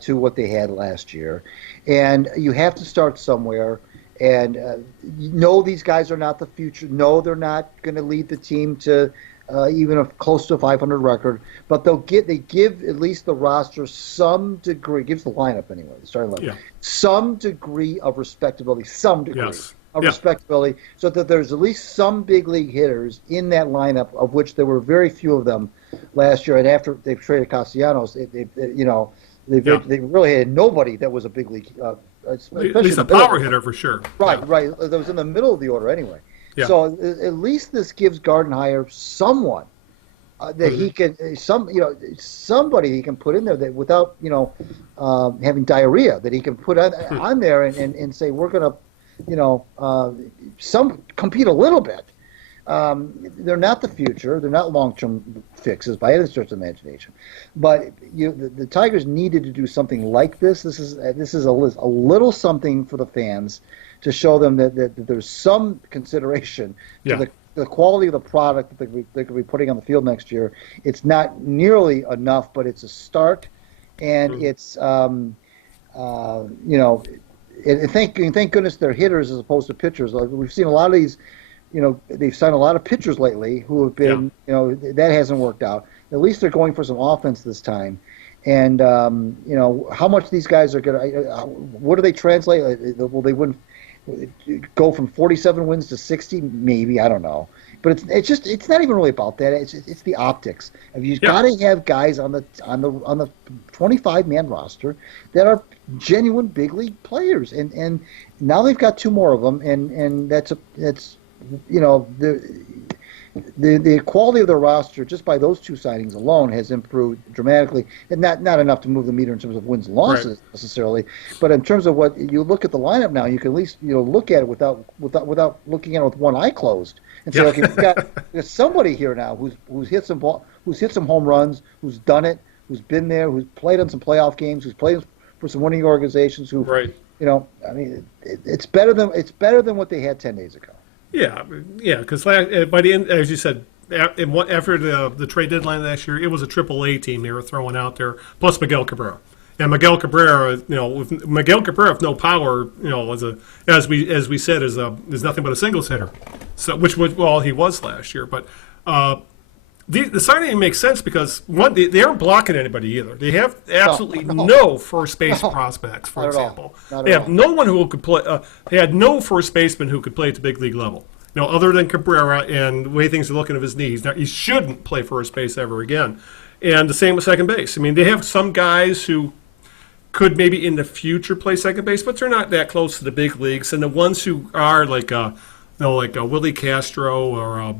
to what they had last year. And you have to start somewhere. And these guys are not the future. No, they're not going to lead the team to even a close to a 500 record. But they give at least the roster some degree, gives the lineup anyway, the starting lineup, some degree of respectability, respectability, so that there's at least some big league hitters in that lineup, of which there were very few of them last year. And after they've traded Castellanos, they really had nobody that was a big league, at least a power hitter for sure. Right. That was in the middle of the order anyway. Yeah. So at least this gives Gardenhire someone that he can, somebody he can put in there that without having diarrhea, that he can put on there and say we're going to compete a little bit. They're not the future. They're not long-term fixes by any stretch of imagination. But the Tigers needed to do something like this. This is a little something for the fans to show them that there's some consideration to the quality of the product that they could be putting on the field next year. It's not nearly enough, but it's a start, and it's thank goodness they're hitters as opposed to pitchers. Like we've seen a lot of these. They've signed a lot of pitchers lately who have been, that hasn't worked out. At least they're going for some offense this time. And, how much these guys are going to, what do they translate? Will they go from 47 wins to 60? Maybe, I don't know. But it's not even really about that. It's the optics. You've got to have guys on the 25-man roster that are genuine big league players. And now they've got 2 more of them, and that's the quality of the roster just by those 2 signings alone has improved dramatically, and not enough to move the meter in terms of wins and losses necessarily, but in terms of what you look at the lineup now, you can at least look at it without looking at it with one eye closed and say, okay, there's somebody here now who's hit some home runs, who's done it, who's been there, who's played on some playoff games, who's played for some winning organizations, who it's better than what they had 10 days ago. Yeah, because by the end, as you said, after the trade deadline last year, it was a AAA team they were throwing out there, plus Miguel Cabrera. And Miguel Cabrera, with Miguel Cabrera with no power, as we said, is nothing but a singles hitter. So which was he was last year, but the signing makes sense because one, they aren't blocking anybody either. They have absolutely No. no first base prospects, for Not at all. example. Not They at have all. no one who could play. They had no first baseman who could play at the big league level. Other than Cabrera and the way things are looking of his knees. Now, he shouldn't play first base ever again. And the same with second base. I mean, they have some guys who could maybe in the future play second base, but they're not that close to the big leagues. And the ones who are like Willie Castro or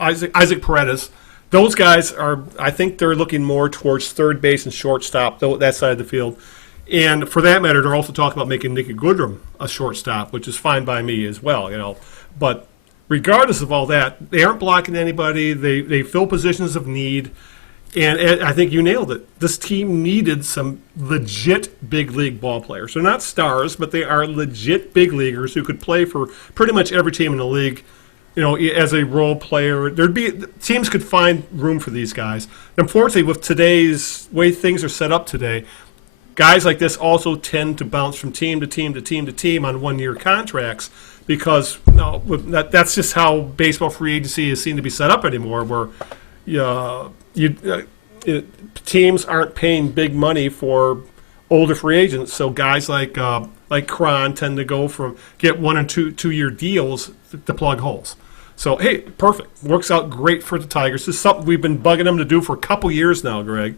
Isaac Paredes, those guys are. I think they're looking more towards third base and shortstop, that side of the field. And for that matter, they're also talking about making Nicky Goodrum a shortstop, which is fine by me as well. But regardless of all that, they aren't blocking anybody. They fill positions of need. And I think you nailed it. This team needed some legit big league ball players. They're not stars, but they are legit big leaguers who could play for pretty much every team in the league. As a role player, teams could find room for these guys. Unfortunately, with today's way things are set up today, guys like this also tend to bounce from team to team to team to team on one-year contracts because that's just how baseball free agency is seen to be set up anymore, where teams aren't paying big money for older free agents, so guys like Cron tend to get 1 and 2-year deals to plug holes. So hey, perfect, works out great for the Tigers. This is something we've been bugging them to do for a couple years now, Greg,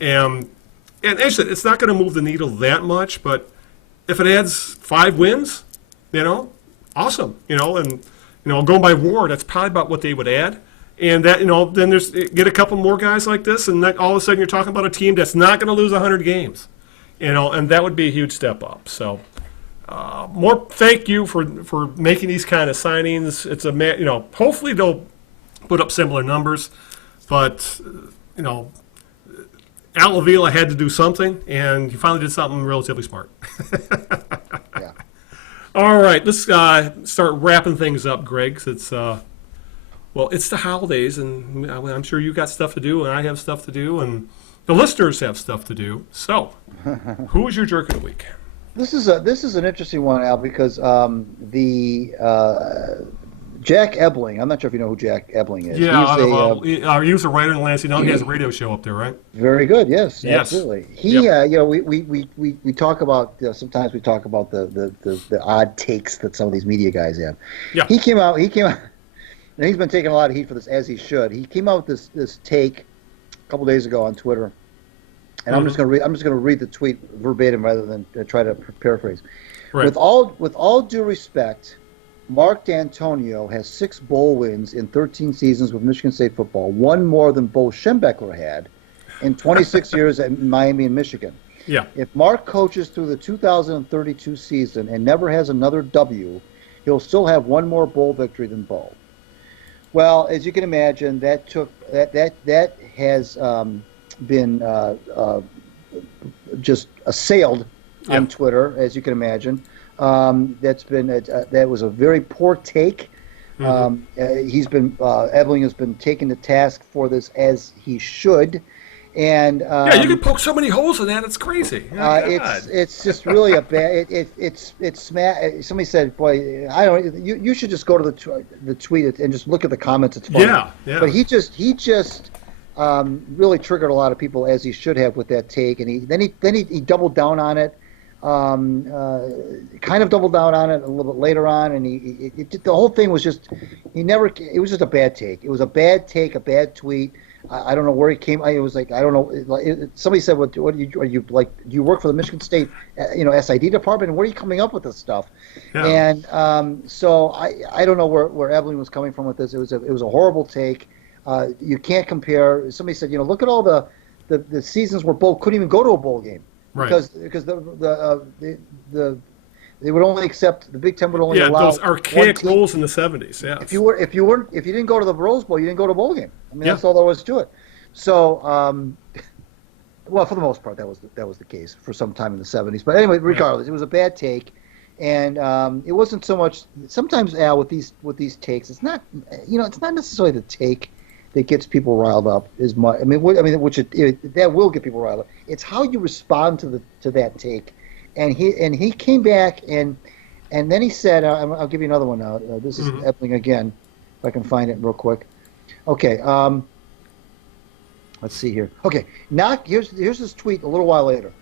and actually it's not going to move the needle that much, but if it adds 5 wins, awesome, and going by WAR, that's probably about what they would add. And that, then get a couple more guys like this, and then all of a sudden you're talking about a team that's not going to lose 100 games, and that would be a huge step up. So, more thank you for making these kind of signings. It's hopefully they'll put up similar numbers, but Al Avila had to do something, and he finally did something relatively smart. Yeah. All right, let's start wrapping things up, Greg. It's it's the holidays, and I'm sure you got stuff to do, and I have stuff to do, and the listeners have stuff to do. So, who is your jerk of the week? This is an interesting one, Al, because Jack Ebling. I'm not sure if you know who Jack Ebling is. Yeah, he was a writer in Lansing. Now he has a radio show up there, right? Very good. Yes. Absolutely. He, Yep. we talk about sometimes we talk about the odd takes that some of these media guys have. Yeah. He came out. And he's been taking a lot of heat for this, as he should. He came out with this take a couple days ago on Twitter, and I'm just going to read the tweet verbatim rather than try to paraphrase. Right. With all due respect, Mark D'Antonio has 6 bowl wins in 13 seasons with Michigan State football, one more than Bo Schembechler had in 26 years at Miami and Michigan. Yeah. If Mark coaches through the 2032 season and never has another W, he'll still have one more bowl victory than Bo. Well, as you can imagine, that has been just assailed on Twitter, as you can imagine. That was a very poor take. Mm-hmm. Ebling has been taken to task for this, as he should. And you can poke so many holes in that; it's crazy. It's just really a bad. Somebody said, "Boy, I don't." You should just go to the tweet and just look at the comments. It's funny. Yeah. But he just really triggered a lot of people, as he should have, with that take, and he doubled down on it. Kind of doubled down on it a little bit later on, and the whole thing was just it was just a bad take. It was a bad take, a bad tweet. I don't know where he came. It was like, I don't know. Somebody said, "What are you like? Do you work for the Michigan State, SID department? And where are you coming up with this stuff?" Yeah. And so I don't know where Evelyn was coming from with this. It was a horrible take. You can't compare. Somebody said, look at all the seasons where Bo couldn't even go to a bowl game, Right. because they would only accept, the Big Ten would only allow those archaic bowls in the 70s. Yeah. If you didn't go to the Rose Bowl, you didn't go to a bowl game. I mean, that's all there was to it. So, well, for the most part, that was the case for some time in the 70s. But anyway, regardless, it was a bad take, and it wasn't so much. Sometimes, Al, with these takes, it's not necessarily the take that gets people riled up as much. I mean, that will get people riled up. It's how you respond to that take. And he came back and then he said, I'll give you another one now. This is Ebling again. If I can find it real quick. Okay. Let's see here. Okay. Here's this tweet a little while later.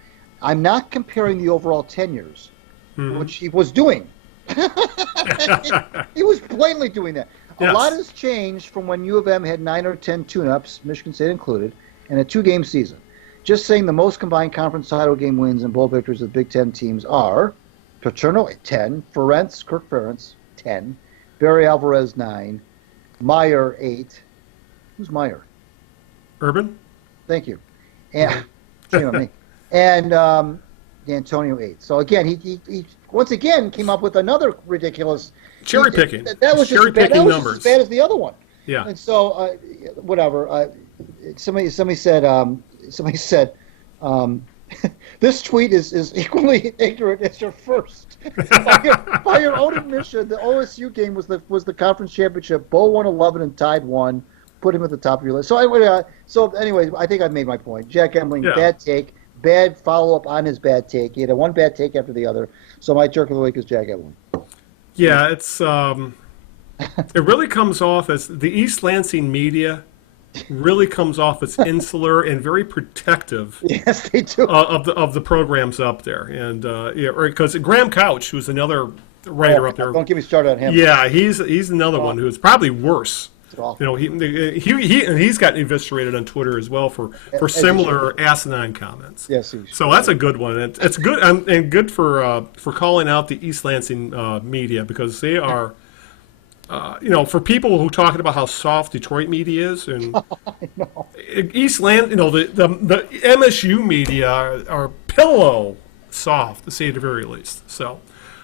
I'm not comparing the overall tenures, which he was doing. He was blatantly doing that. Yes. A lot has changed from when U of M had 9 or 10 tune-ups, Michigan State included, and a 2-game season. Just saying the most combined conference title game wins and bowl victories of the Big Ten teams are Paterno 10, Kirk Ferentz 10, Barry Alvarez 9, Meyer 8. Who's Meyer? Urban? Thank you. And shame on me. And D'Antonio 8. So again, he once again came up with another ridiculous Cherry picking. That was just cherry picking just numbers. as bad as the other one. Yeah. And so whatever. Somebody said this tweet is equally ignorant as your first. By your own admission, the OSU game was the conference championship. Bo won 11 and tied 1. Put him at the top of your list. So anyway, I think I've made my point. Jack Emling, bad take, bad follow-up on his bad take. He had one bad take after the other. So my jerk of the week is Jack Emling. Yeah, it's it really comes off as the East Lansing media really comes off as insular and very protective. Yes, they do. Of the programs up there, and because Graham Couch, who's another writer up there. Don't get me started on him. Yeah, he's another one who's probably worse. He's gotten eviscerated on Twitter as well for similar asinine comments. Yes, so that's a good one. It's good and good for calling out the East Lansing media, because they are, for people who talking about how soft Detroit media is, and East Lansing, the MSU media are pillow soft, to say at the very least. So.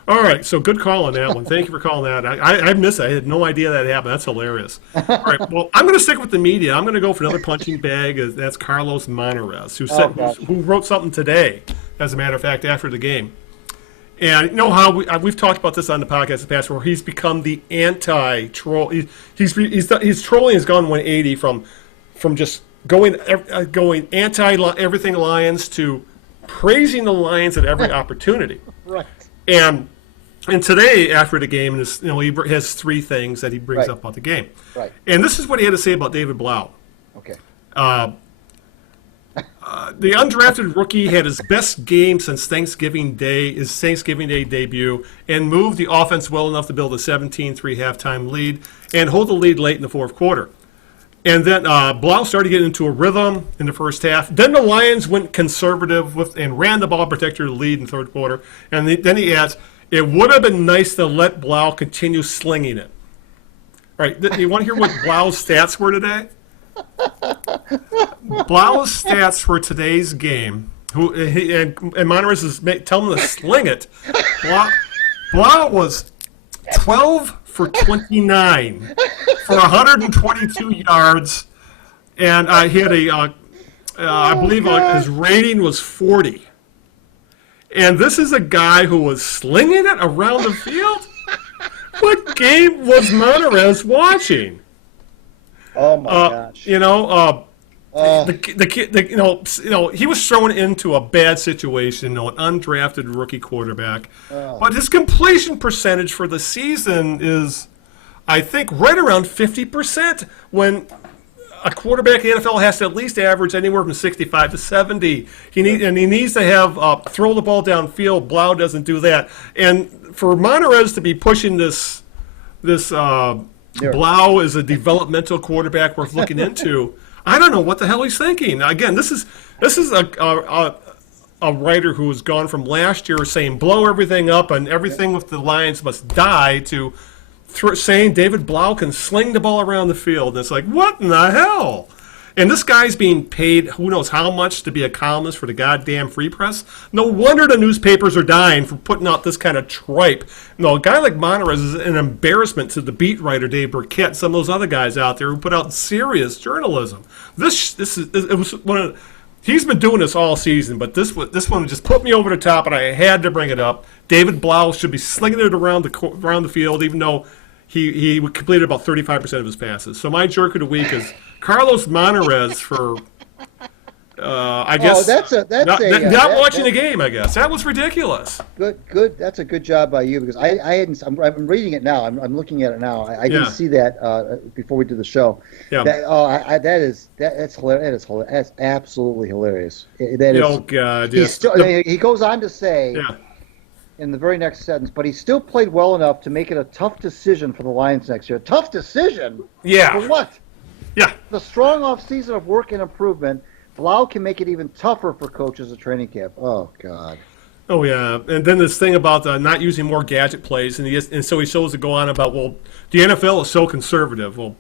All right, so good call on that one. Thank you for calling that. I missed it. I had no idea that happened. That's hilarious. All right, well, I'm going to stick with the media. I'm going to go for another punching bag. That's Carlos Monarez, who wrote something today, as a matter of fact, after the game. And you know how we've talked about this on the podcast in the past, where he's become the anti-troll. His trolling has gone 180 from just going anti everything Lions to praising the Lions at every opportunity. Right. And today, after the game, he has 3 things that he brings up about the game. Right. And this is what he had to say about David Blau. Okay. The undrafted rookie had his best game since his Thanksgiving Day debut, and moved the offense well enough to build a 17-3 halftime lead and hold the lead late in the fourth quarter. And then Blau started getting into a rhythm in the first half. Then the Lions went conservative and ran the ball, protected the lead in the third quarter. And then he adds, it would have been nice to let Blau continue slinging it. All right, you want to hear what Blau's stats were today? Blau's stats for today's game, and Monarez is telling him to sling it. Blau was 12 for 29 for 122 yards, and he had I believe his rating was 40. And this is a guy who was slinging it around the field? What game was Monarez watching? Oh my gosh! The kid, he was thrown into a bad situation, an undrafted rookie quarterback. But his completion percentage for the season is, I think, right around 50%. When a quarterback in the NFL has to at least average anywhere from 65 to 70. He needs to have throw the ball downfield. Blau doesn't do that. And for Monarez to be pushing this Blau is a developmental quarterback worth looking into, I don't know what the hell he's thinking. Again, this is a writer who has gone from last year saying blow everything up and everything with the Lions must die to saying David Blau can sling the ball around the field. And it's like, what in the hell? And this guy's being paid who knows how much to be a columnist for the goddamn Free Press. No wonder the newspapers are dying for putting out this kind of tripe. A guy like Monarez is an embarrassment to the beat writer Dave Burkett and some of those other guys out there who put out serious journalism. He's been doing this all season, but this one just put me over the top, and I had to bring it up. David Blau should be slinging it around the field, even though he completed about 35% of his passes. So my jerk of the week is Carlos Monarez for I guess that's not watching the game. I guess that was ridiculous. good. That's a good job by you because I hadn't. I'm reading it now. I'm looking at it now. I didn't see that before we did the show. Yeah. That's hilarious. That's absolutely hilarious. Oh God! Yes. He goes on to say. Yeah. In the very next sentence, but he still played well enough to make it a tough decision for the Lions next year. Tough decision? Yeah. For what? Yeah. The strong off-season of work and improvement, Blau can make it even tougher for coaches at training camp. Oh, God. Oh, yeah. And then this thing about not using more gadget plays, and so he shows to go on about, well, the NFL is so conservative. Well,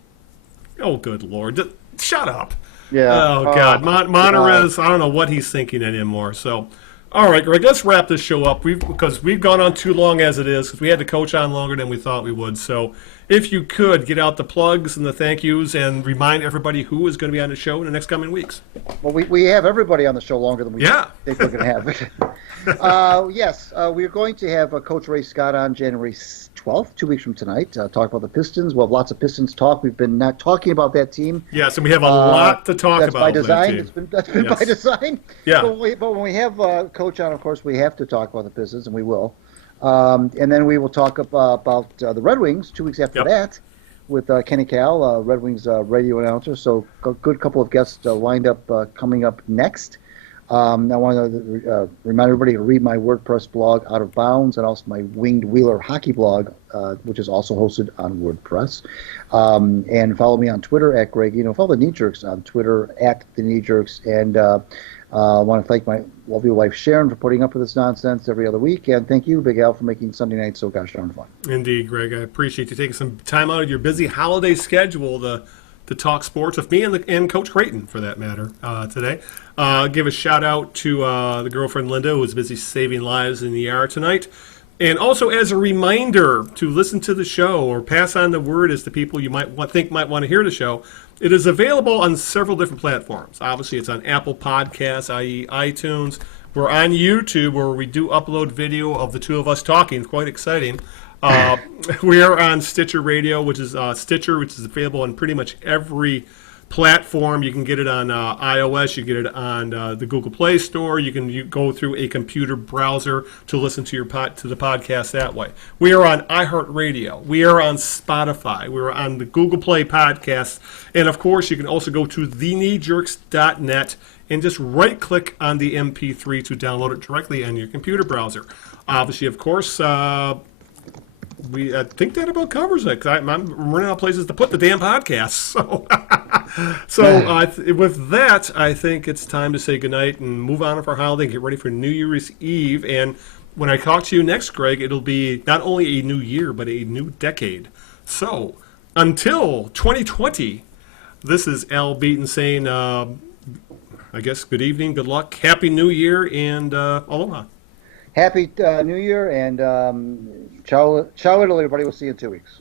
oh, good Lord. Shut up. Yeah. Oh, God. Monterez, I don't know what he's thinking anymore. So, all right, Greg, let's wrap this show up because we've gone on too long as it is because we had the coach on longer than we thought we would. So if you could, get out the plugs and the thank yous and remind everybody who is going to be on the show in the next coming weeks. Well, we have everybody on the show longer than we think we're going to have. Yes, we're going to have Coach Ray Scott on January 12th, 2 weeks from tonight, talk about the Pistons. We'll have lots of Pistons talk. We've been not talking about that team. Yes, and we have a lot to talk that's about. By design. That's been by design. Yeah. But when we have Coach on, of course, we have to talk about the Pistons, and we will. And then we will talk about the Red Wings 2 weeks after that with Kenny Cal, Red Wings radio announcer. So a good couple of guests lined up coming up next. I want to remind everybody to read my WordPress blog, Out of Bounds, and also my Winged Wheeler hockey blog, which is also hosted on WordPress. And follow me on Twitter at Greg Eno. Follow the Knee Jerks on Twitter at the Knee Jerks. And I want to thank my lovely wife Sharon for putting up with this nonsense every other week. And thank you, Big Al, for making Sunday night so gosh darn fun. Indeed, Greg. I appreciate you taking some time out of your busy holiday schedule to talk sports with me and Coach Creighton, for that matter, today. Give a shout out to the girlfriend Linda, who was busy saving lives in the ER tonight. And also as a reminder to listen to the show or pass on the word as to people you might want to hear the show. It is available on several different platforms. Obviously, it's on Apple Podcasts, i.e. iTunes. We're on YouTube, where we do upload video of the two of us talking. Quite exciting. We are on Stitcher Radio, which is available on pretty much every platform. You can get it on iOS. You get it on the Google Play Store. You go through a computer browser to listen to the podcast that way. We are on iHeartRadio. We are on Spotify. We're on the Google Play Podcasts. And, of course, you can also go to thekneejerks.net and just right-click on the MP3 to download it directly on your computer browser. Obviously, of course, I think that about covers it, because I'm running out of places to put the damn podcasts. So with that, I think it's time to say goodnight and move on with our holiday and get ready for New Year's Eve. And when I talk to you next, Greg, it'll be not only a new year, but a new decade. So until 2020, this is Al Beaton saying, I guess, good evening, good luck, Happy New Year, and aloha. Happy New Year, and ciao Italy, everybody. We'll see you in 2 weeks.